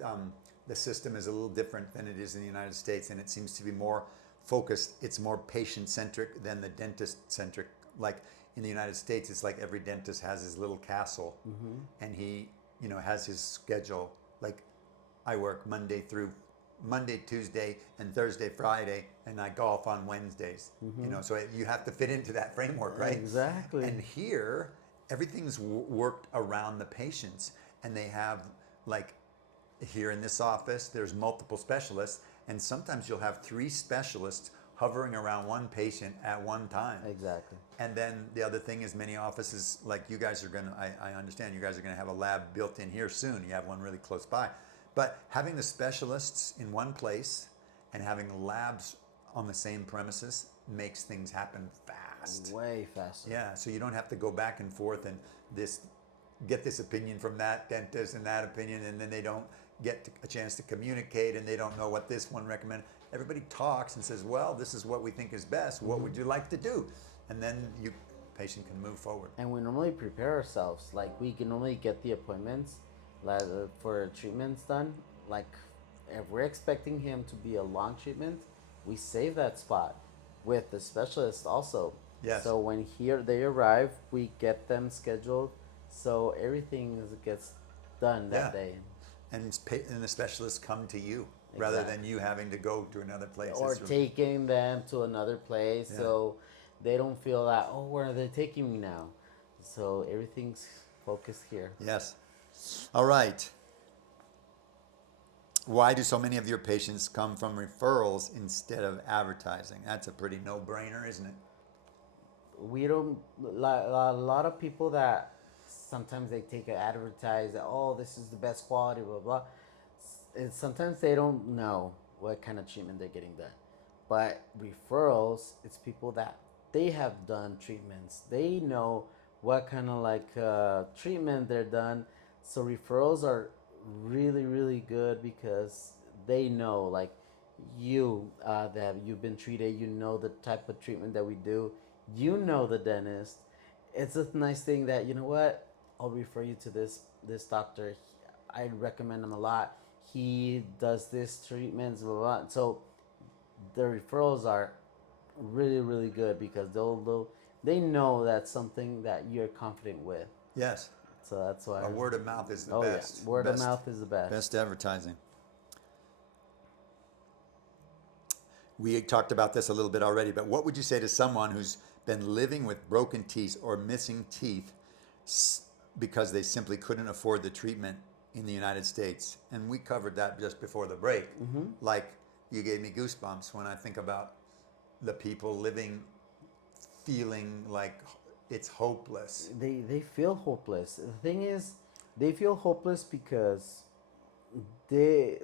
the system is a little different than it is in the United States, and it seems to be more focused. It's more patient-centric than the dentist-centric. Like in the United States, it's like every dentist has his little castle, and he, has his schedule. Like I work Monday, Tuesday, and Thursday, Friday, and I golf on Wednesdays. So you have to fit into that framework, right? Exactly. And here, everything's worked around the patients, and they have like here in this office, there's multiple specialists, and sometimes you'll have 3 specialists hovering around one patient at one time. Exactly. And then the other thing is many offices, like you guys are I understand you guys are gonna have a lab built in here soon. You have one really close by. But having the specialists in one place and having labs on the same premises makes things happen fast. Way faster. Yeah, so you don't have to go back and forth and get this opinion from that dentist and that opinion, and then they don't get a chance to communicate, and they don't know what this one recommended. Everybody talks and says, well, this is what we think is best. What would you like to do? And then patient can move forward. And we normally prepare ourselves. Like we can normally get the appointments for treatments done. Like if we're expecting him to be a long treatment, we save that spot with the specialist also. Yes. So when they arrive, we get them scheduled, so everything gets done that day. And the specialists come to you rather than you having to go to another place. Or taking them to another place, so they don't feel that, oh, where are they taking me now? So everything's focused here. Yes. All right. Why do so many of your patients come from referrals instead of advertising? That's a pretty no-brainer, isn't it? We don't, a lot of people that sometimes they take an advertise that, oh, this is the best quality, blah, blah. And sometimes they don't know what kind of treatment they're getting done. But referrals, it's people that they have done treatments. They know what kind of treatment they're done. So referrals are really, really good because they know, like you, that you've been treated, you know the type of treatment that we do, you know the dentist. It's a nice thing that, you know what, I'll refer you to this doctor. I recommend him a lot. He does this treatments, blah, blah, blah. So the referrals are really, really good because they know that's something that you're confident with. Yes. So that's why. Word of mouth is the best. Yeah. Word of mouth is the best. Best advertising. We talked about this a little bit already, but what would you say to someone who's been living with broken teeth or missing teeth because they simply couldn't afford the treatment in the United States? And we covered that just before the break. Like, you gave me goosebumps when I think about the people feeling like it's hopeless. They feel hopeless. The thing is, they feel hopeless because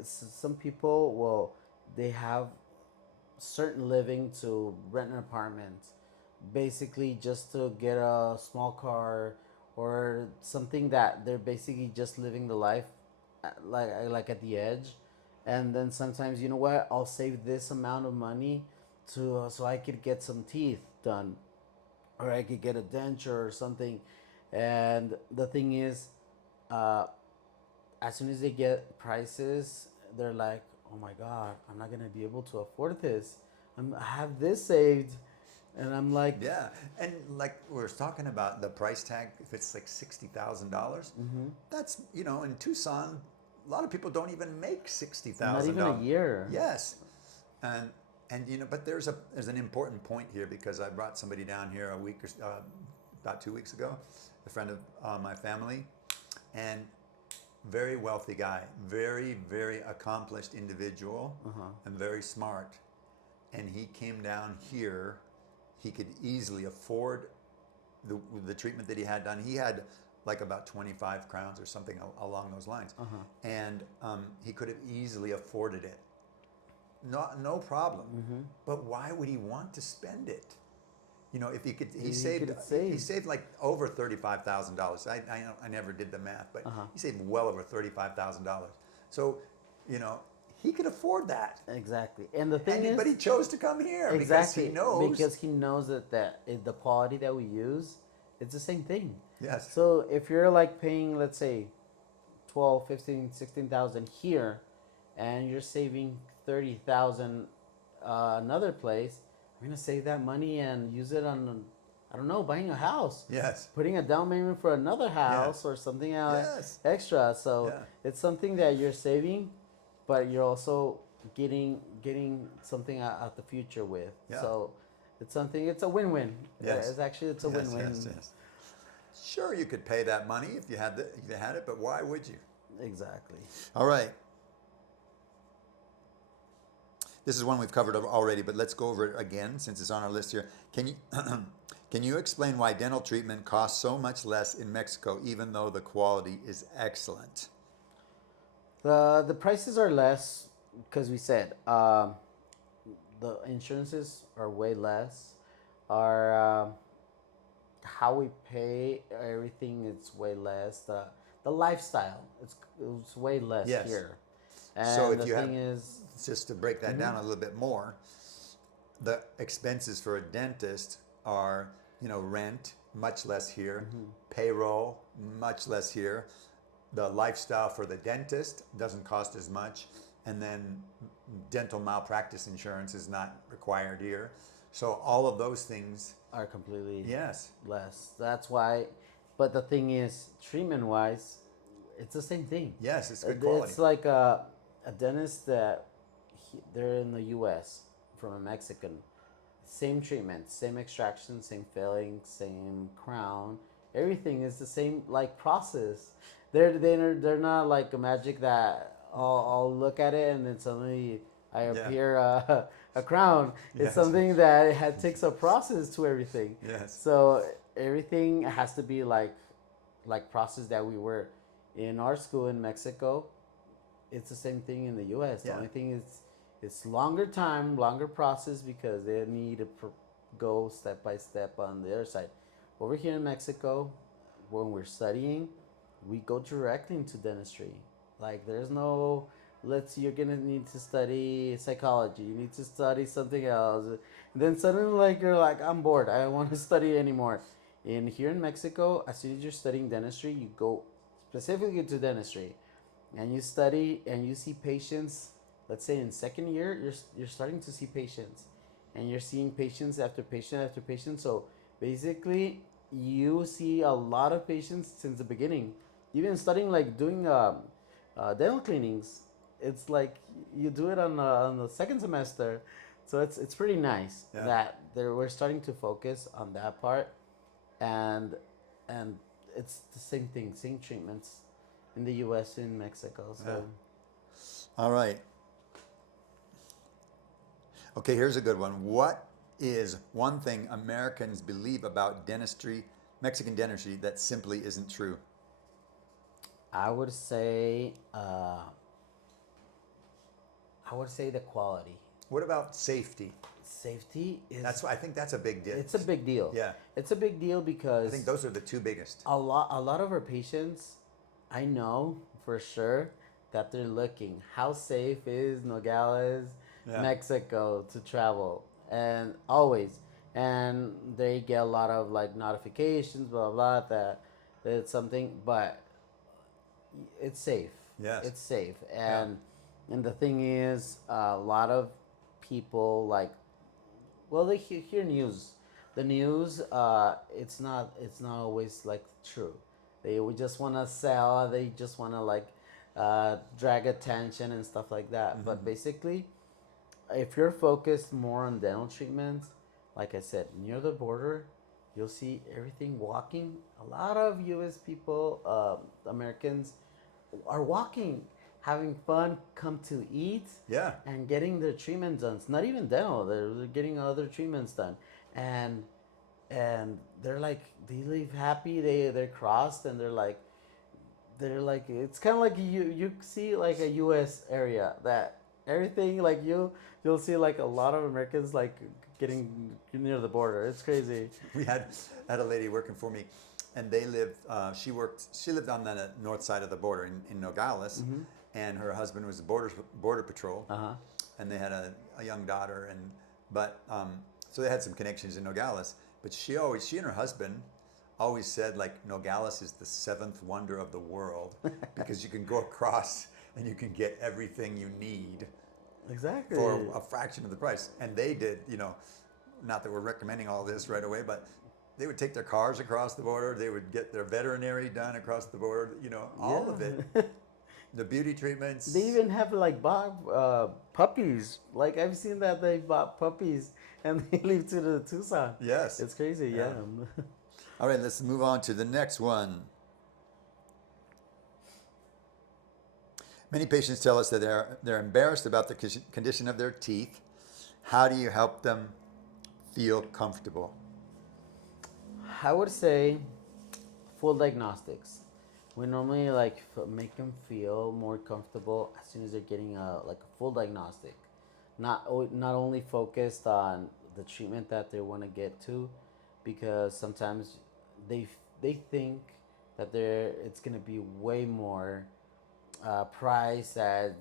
some people, they have certain living to rent an apartment, basically just to get a small car or something that they're basically just living the life like at the edge. And then sometimes, you know what, I'll save this amount of money so I could get some teeth done, or I could get a denture or something. And the thing is, as soon as they get prices, they're like, oh my God, I'm not gonna be able to afford this. I have this saved, and I'm like, yeah. And like we were talking about the price tag, if it's like $60,000, that's, in Tucson, a lot of people don't even make $60,000. not even a year. Yes. And but there's an important point here, because I brought somebody down here about 2 weeks ago, a friend of my family, and very wealthy guy, very, very accomplished individual, and very smart. And he came down here. He could easily afford the treatment that he had done. He had like about 25 crowns or something along those lines. And he could have easily afforded it. No problem. But why would he want to spend it? You know, if you could, He he could save. saved like over $35,000. I never did the math, but Uh-huh. he saved well over $35,000. So, you know, he could afford that. Exactly. And the thing But he is, chose to come here exactly, because because he knows that the quality that we use, it's the same thing. yes, So if you're like paying, let's say, 12, 15, 16,000 here, and you're saving 30,000 another place, I'm gonna save that money and use it on, I don't know, buying a house, yes, putting a down payment for another house or something yes, extra. So yeah, it's something that you're saving, but you're also getting something out the future with. Yeah. So it's something. It's a win-win. Yes. It's a yes, win-win. yes, yes. Sure, you could pay that money if you had it, but why would you? Exactly. All right. This is one we've covered already, but let's go over it again since it's on our list here. Can you can you explain why dental treatment costs so much less in Mexico, even though the quality is excellent? The prices are less because we said the insurances are way less. Our how we pay everything is way less. The lifestyle it's way less Yes. here. And So if the you have- thing is, Just to break that down a little bit more, the expenses for a dentist are, you know, rent, much less here, payroll, much less here. The lifestyle for the dentist doesn't cost as much, and then dental malpractice insurance is not required here. So all of those things, are completely yes, less. That's why. But the thing is, treatment wise, it's the same thing. yes, it's good quality. It's like a dentist that they're in the U.S. from a Mexican. Same treatment, same extraction, same filling, same crown. Everything is the same like process. They're not like a magic that I'll look at it and then suddenly I appear a crown. It's Yes. something that takes a process to everything. Yes. So everything has to be like process that we were in our school in Mexico. It's the same thing in the U.S. The Yeah. only thing is it's longer time, longer process because they need to go step by step on the other side. Over here in Mexico, when we're studying, we go directly into dentistry. Like there's no you're gonna need to study psychology. You need to study something else. And then suddenly like you're like, I'm bored. I don't want to study anymore. In here in Mexico, as soon as you're studying dentistry, you go specifically to dentistry, and you study and you see patients. Let's say in second year, you're starting to see patients, and you're seeing patients after patient after patient. So basically, you see a lot of patients since the beginning. Even studying like doing dental cleanings, it's like you do it on the second semester, so it's pretty nice Yeah. that we're starting to focus on that part, and it's the same thing, same treatments in the U.S. and Mexico. So Yeah. All right. Okay, here's a good one. What is one thing Americans believe about dentistry, Mexican dentistry, that simply isn't true? I would say the quality. What about safety? Safety is I think that's a big deal. it's a big deal. Yeah. It's a big deal I because think those are the two biggest. a lot of our patients, I know for sure that they're looking how safe is Nogales, Yeah. Mexico to travel, and always, and they get a lot of like notifications, blah blah, that it's something, but it's safe. Yes. It's safe, and the thing is, a lot of people like, well, they hear news. The news, it's not always like true. They would just want to sell. They just want to like drag attention and stuff like that. But basically, if you're focused more on dental treatments, like I said, near the border, you'll see everything walking. A lot of U.S. people, Americans, are walking, having fun, come to eat, Yeah. and getting their treatments done. It's not even dental; they're getting other treatments done, and they're like they leave happy. They're crossed, and they're like it's kind of like you see like a U.S. area that everything like you'll see like a lot of Americans like getting near the border. It's crazy. We had a lady working for me, and they lived. She lived on the north side of the border in Nogales, and her husband was the border patrol, Uh-huh. and they had a young daughter, but so they had some connections in Nogales. But she and her husband always said like Nogales is the seventh wonder of the world because you can go across and you can get everything you need Exactly. for a fraction of the price. And they did, not that we're recommending all this right away, but they would take their cars across the border. They would get their veterinary done across the border, all of it. The beauty treatments. They even have like bought puppies. Like I've seen that they bought puppies and they leave to the Tucson. Yes. It's crazy. Yeah. All right, let's move on to the next one. Many patients tell us that they're embarrassed about the condition of their teeth. How do you help them feel comfortable? I would say full diagnostics. We normally like make them feel more comfortable as soon as they're getting a full diagnostic, not only focused on the treatment that they want to get to, because sometimes they think that it's gonna be way more price at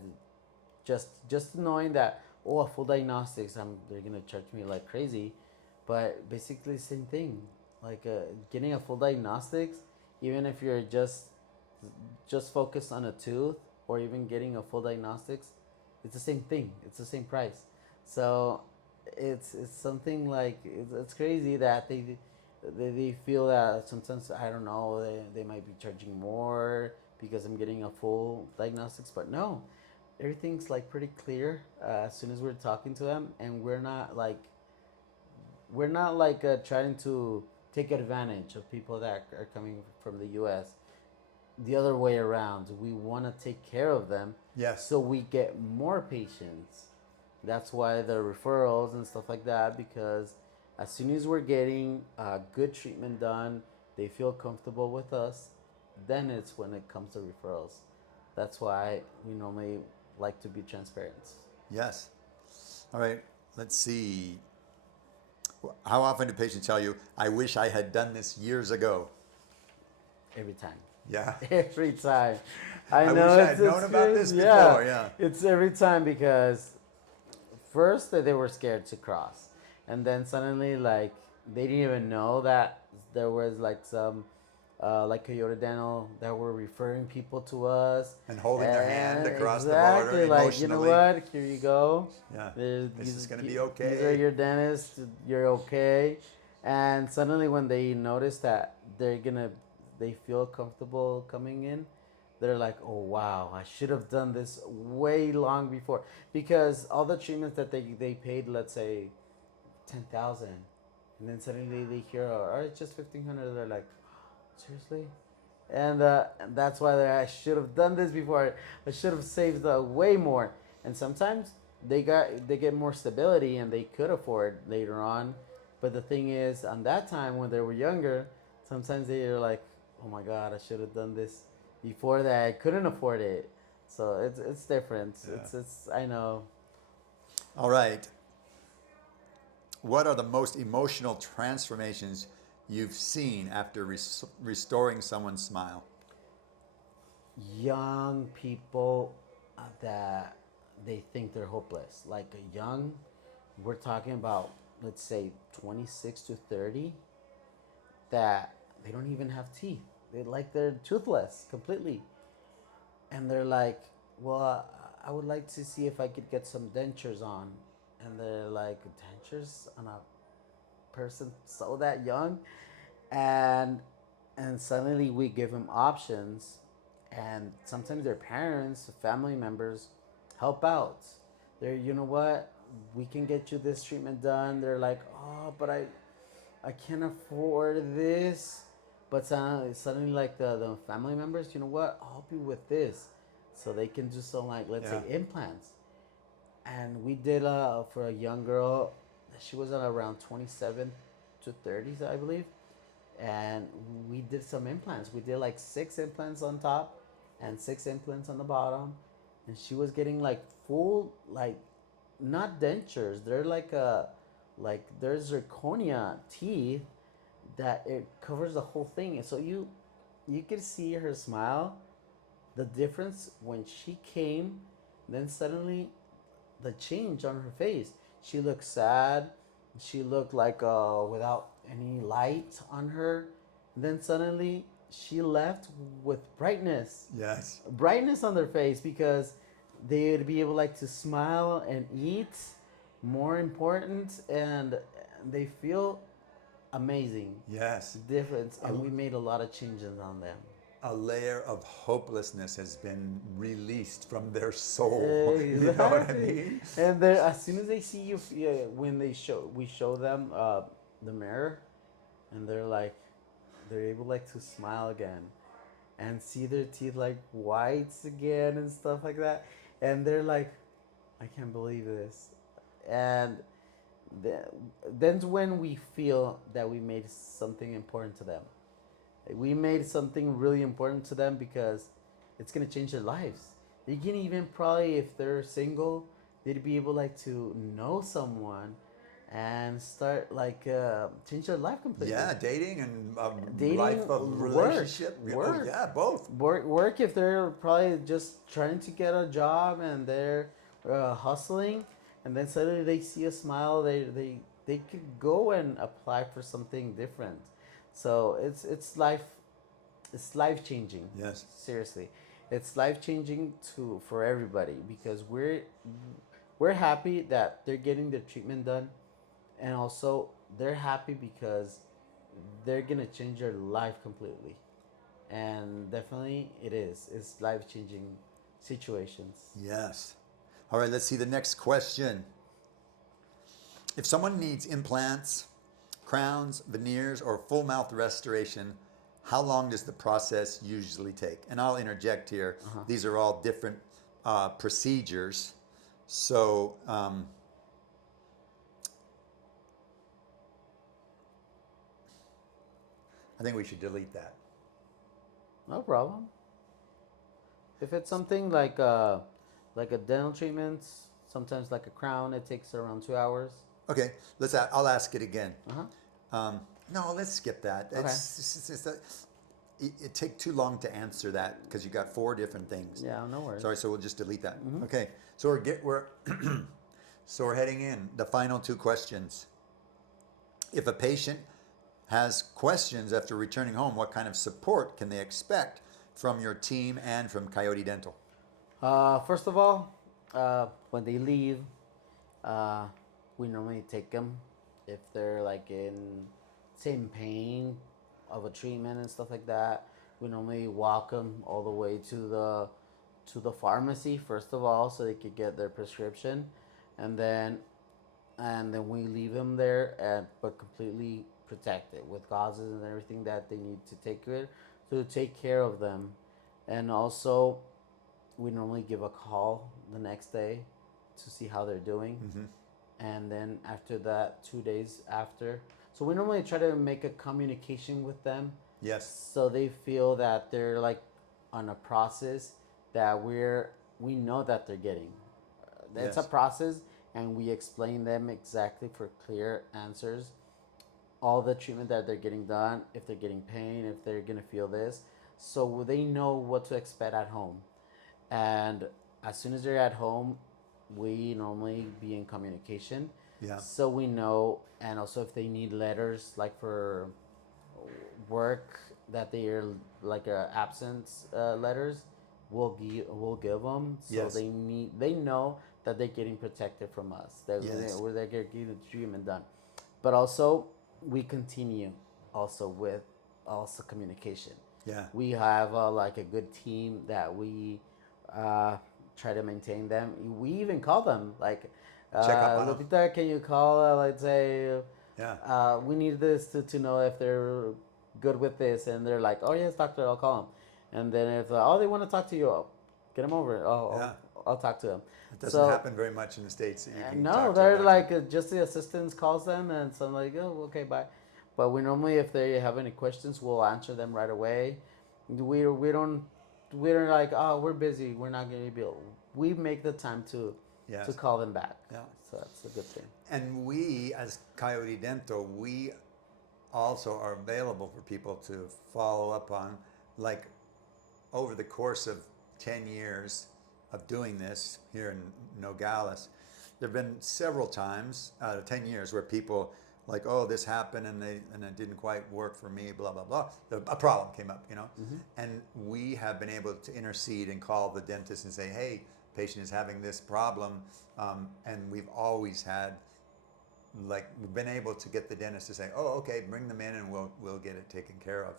just knowing that a full diagnostics they're gonna charge me like crazy, but basically same thing like getting a full diagnostics, even if you're just focused on a tooth or even getting a full diagnostics, it's the same thing, it's the same price. So it's something like it's crazy that they feel that sometimes I don't know they might be charging more because I'm getting a full diagnostics, but no, everything's like pretty clear as soon as we're talking to them, and we're not like trying to take advantage of people that are coming from the U.S. The other way around, we want to take care of them. Yes. So we get more patients. That's why the referrals and stuff like that, because as soon as we're getting good treatment done, they feel comfortable with us, then it's when it comes to referrals. That's why we normally like to be transparent. Yes. All right, let's see. How often do patients tell you, I wish I had done this years ago? Every time. Yeah. Every time. I know wish I had known about this before, yeah. It's every time because first they were scared to cross. And then suddenly like they didn't even know that there was like some like Coyote Dental that were referring people to us. And holding their hand across the exactly, border like, emotionally. you know what? Here you go. Yeah. This is gonna be okay. These are your dentists. You're okay. And suddenly when they notice that they feel comfortable coming in, they're like, oh wow, I should have done this way long before, because all the treatments that they paid, let's say 10,000, and then suddenly they hear, oh, it's just 1,500. They're like, seriously? And that's why I should have done this before. I should have saved way more. And sometimes they get more stability and they could afford later on. But the thing is, on that time when they were younger, sometimes they're like, oh my God, I should have done this before that. I couldn't afford it. So it's different. Yeah. It's I know. All right. What are the most emotional transformations you've seen after restoring someone's smile? Young people that they think they're hopeless. Like we're talking about, let's say 26 to 30, that they don't even have teeth. They're toothless completely. And they're like, well, I would like to see if I could get some dentures on. And they're like, dentures on a person so that young? And suddenly we give them options, and sometimes their parents, family members help out. They're, you know what, we can get you this treatment done. They're like, oh, but I can't afford this. But suddenly like the family members, you know what, I'll help you with this. So they can do some like, let's say implants. And we did for a young girl, she was at around 27 to 30s, I believe. And we did some implants. We did like 6 implants on top and 6 implants on the bottom. and she was getting like full, like, not dentures. They're like there's zirconia teeth that it covers the whole thing, and so you could see her smile, the difference when she came, then suddenly the change on her face. She looked sad. She looked like without any light on her. And then suddenly she left with Yes. brightness on their face because they'd be able like to smile and eat. More important, and they feel amazing Yes. difference, and we made a lot of changes on them. A layer of hopelessness has been released from their soul. You know what I mean? And then as soon as they see you, when we show them the mirror, and they're able like to smile again, and see their teeth like whites again and stuff like that, and they're like, I can't believe this, and then's when we feel that we made something important to them. We made something really important to them because it's gonna change their lives. They can even probably, if they're single, they'd be able like to know someone and start like change their life completely. Yeah, dating and Dating, life of work, relationship. work. Oh, yeah, both. Work if they're probably just trying to get a job and they're hustling, and then suddenly they see a smile, they could go and apply for something different. So it's life changing. Yes. Seriously, it's life changing to for everybody because we're happy that they're getting their treatment done, and also they're happy because they're gonna change their life completely, and definitely it is. It's life changing situations. Yes. All right, let's see the next question. If someone needs implants, crowns, veneers, or full mouth restoration, how long does the process usually take? And I'll interject here. These are all different procedures. So, I think we should delete that. No problem. If it's something like a dental treatment, sometimes like a crown, it takes around 2 hours. Okay, I'll ask it again. Uh-huh. No, let's skip that. Okay. It take too long to answer that because you got 4 different things. Yeah, no worries. Sorry, so we'll just delete that. Okay, so we're heading in the final 2 questions. If a patient has questions after returning home, what kind of support can they expect from your team and from Coyote Dental? First of all, when they leave, we normally take them if they're like in pain of a treatment and stuff like that. We normally walk them all the way to the pharmacy first of all, so they could get their prescription, and then we leave them there, but completely protected with gauzes and everything that they need to take care of them, and also we normally give a call the next day to see how they're doing. And then after that, 2 days after, so we normally try to make a communication with them, Yes. so they feel that they're like on a process that we know that they're getting. It's a Yes. process, and we explain them exactly for clear answers all the treatment that they're getting done, if they're getting pain, if they're gonna feel this, so they know what to expect at home. And as soon as they're at home, we normally be in communication. Yeah. So we know, and also if they need letters like for work that they are like absence letters, we'll give them. So Yes. they know that they're getting protected from us. That Yes. they're getting the treatment done. But also we continue also with also communication. Yeah. We have like a good team that we try to maintain them. We even call them like, Check up on them. Lupita, can you call? Let's say, Yeah. we need this to know if they're good with this, and they're like, oh yes, doctor, I'll call them. And then if they want to talk to you, get them over. Yeah. I'll talk to them. It doesn't happen very much in the States. That you can No, talk to they're them. like just the assistants calls them, and so I'm like, oh, okay, bye. But we normally, if they have any questions, we'll answer them right away. We don't like, oh, we're busy, we're not gonna be able. we make the time to Yes. call them back. Yeah. So that's a good thing. And we, as Coyote Dental, we also are available for people to follow up on, like over the course of 10 years of doing this here in Nogales, there have been several times out of 10 years where people like, oh, this happened and it didn't quite work for me, blah, blah, blah. A problem came up, you know? And we have been able to intercede and call the dentist and say, hey, patient is having this problem. And we've always had, like, we've been able to get the dentist to say, oh, okay, bring them in and we'll get it taken care of.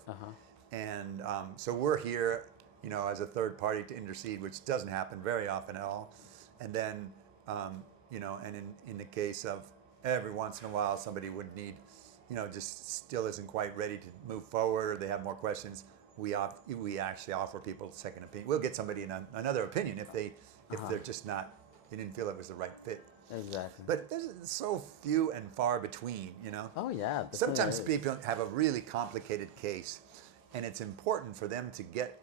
And so we're here, you know, as a third party to intercede, which doesn't happen very often at all. And then, you know, and in the case of every once in a while, somebody would need, you know, just still isn't quite ready to move forward, or they have more questions. We actually offer people second opinion. We'll get somebody another opinion if they're just not, they didn't feel it was the right fit. Exactly. But there's so few and far between, you know. Oh yeah. Sometimes definitely. people have a really complicated case, and it's important for them to get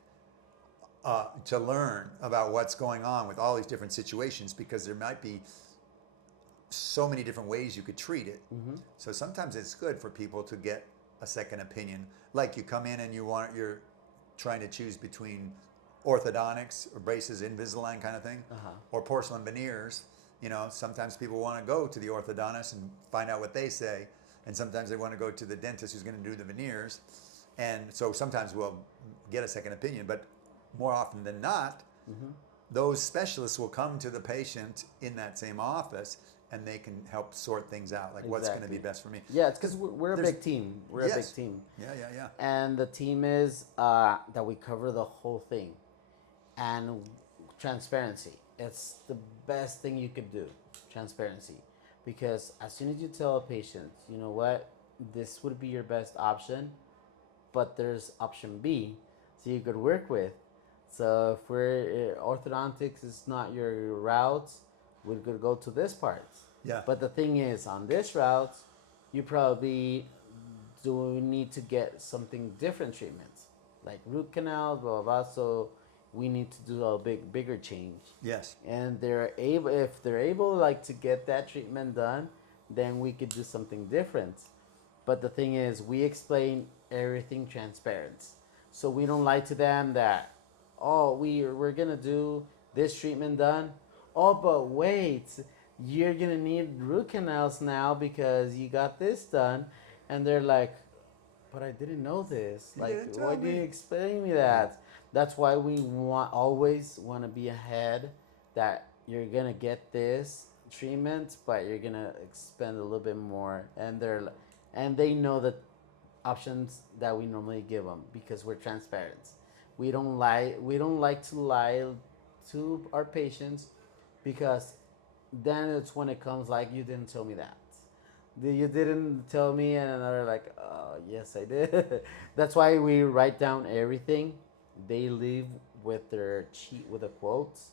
to learn about what's going on with all these different situations, because there might be so many different ways you could treat it. So sometimes it's good for people to get a second opinion. Like you come in and you're trying to choose between orthodontics or braces, Invisalign kind of thing, or porcelain veneers. You know, sometimes people want to go to the orthodontist and find out what they say, and sometimes they want to go to the dentist who's going to do the veneers. And so sometimes we'll get a second opinion, but more often than not, those specialists will come to the patient in that same office, and they can help sort things out, like what's going to be best for me. Yeah, it's because we're a big team. We're a big Yes. team. Yeah. And the team is that we cover the whole thing, and transparency. It's the best thing you could do, transparency, because as soon as you tell a patient, you know what, this would be your best option, but there's option B, so you could work with. So if orthodontics is not your route, we could go to this part. Yeah. But the thing is, on this route, you probably do need to get something different treatments, like root canals, blah blah blah. So we need to do a bigger change. Yes. And if they're able like to get that treatment done, then we could do something different. But the thing is, we explain everything transparent, so we don't lie to them that, oh, we're gonna do this treatment done. Oh, but wait, you're gonna need root canals now because you got this done, and they're like, but I didn't know this. You Like, didn't tell why did you me." explain me that? That's why we always want to be ahead. That you're gonna get this treatment, but you're gonna expend a little bit more, and they know the options that we normally give them because we're transparent. We don't lie. We don't like to lie to our patients, because then it's when it comes like, you didn't tell me that. You didn't tell me, and they're like, oh, yes, I did. That's why we write down everything. They leave with their sheet with the quotes,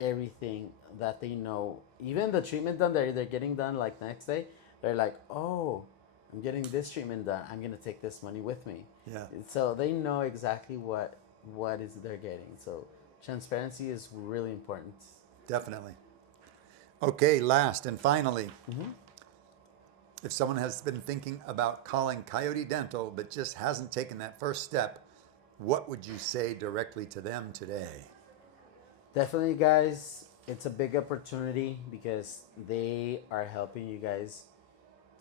everything that they know. Even the treatment done, they're getting done like next day. They're like, oh, I'm getting this treatment done. I'm gonna take this money with me. Yeah. So they know exactly what is they're getting. So transparency is really important. Definitely. Okay, last and finally, if someone has been thinking about calling Coyote Dental but just hasn't taken that first step, what would you say directly to them today? Definitely, guys, it's a big opportunity because they are helping you guys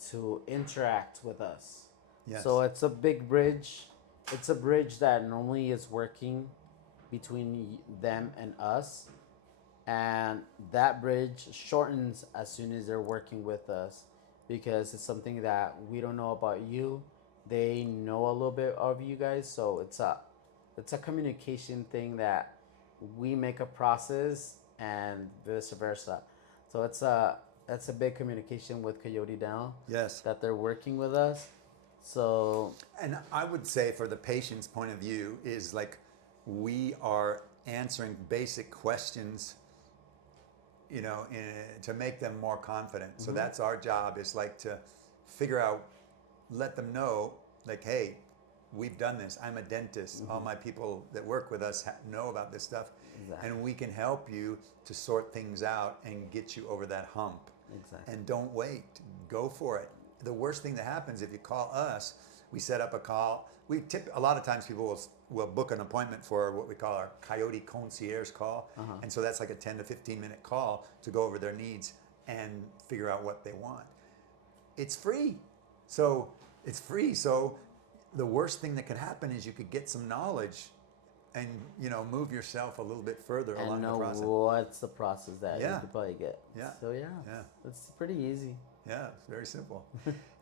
to interact with us. Yes. So it's a big bridge. It's a bridge that normally is working between them and us. And that bridge shortens as soon as they're working with us, because it's something that we don't know about you. They know a little bit of you guys. So it's a communication thing that we make a process, and vice versa. So it's a big communication with Coyote Dental. Yes. That they're working with us. So And I would say, for the patient's point of view, is like, we are answering basic questions, you know, to make them more confident. So that's our job, is like to figure out, let them know, like, hey, we've done this. I'm a dentist. All my people that work with us know about this stuff. Exactly. And we can help you to sort things out and get you over that hump. Exactly. And don't wait. Go for it. The worst thing that happens if you call us, we set up a call. A lot of times people will book an appointment for what we call our Coyote Concierge call. And so that's like a 10 to 15 minute call to go over their needs and figure out what they want. It's free. So it's free. So the worst thing that could happen is you could get some knowledge and, move yourself a little bit further And along the know process. what's the process that Yeah. you could probably get. Yeah. So yeah, it's pretty easy. Yeah, it's very simple.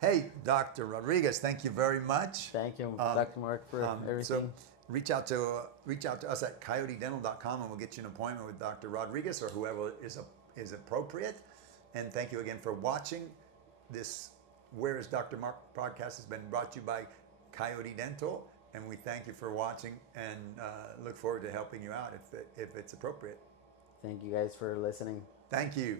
Hey, Dr. Rodriguez, thank you very much. Thank you, Dr. Mark, for everything. So reach out to us at coyotedental.com and we'll get you an appointment with Dr. Rodriguez or whoever is appropriate. And thank you again for watching. This Where is Dr. Mark podcast has been brought to you by Coyote Dental. And we thank you for watching and look forward to helping you out if it's appropriate. Thank you guys for listening. Thank you.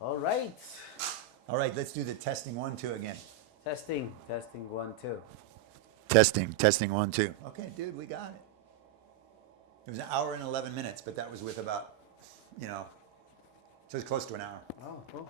All right. All right, let's do the testing 1, 2 again. Testing 1, 2. Testing 1, 2. Okay, dude, we got it. It was an hour and 11 minutes, but that was with about, so it's close to an hour. Oh, cool.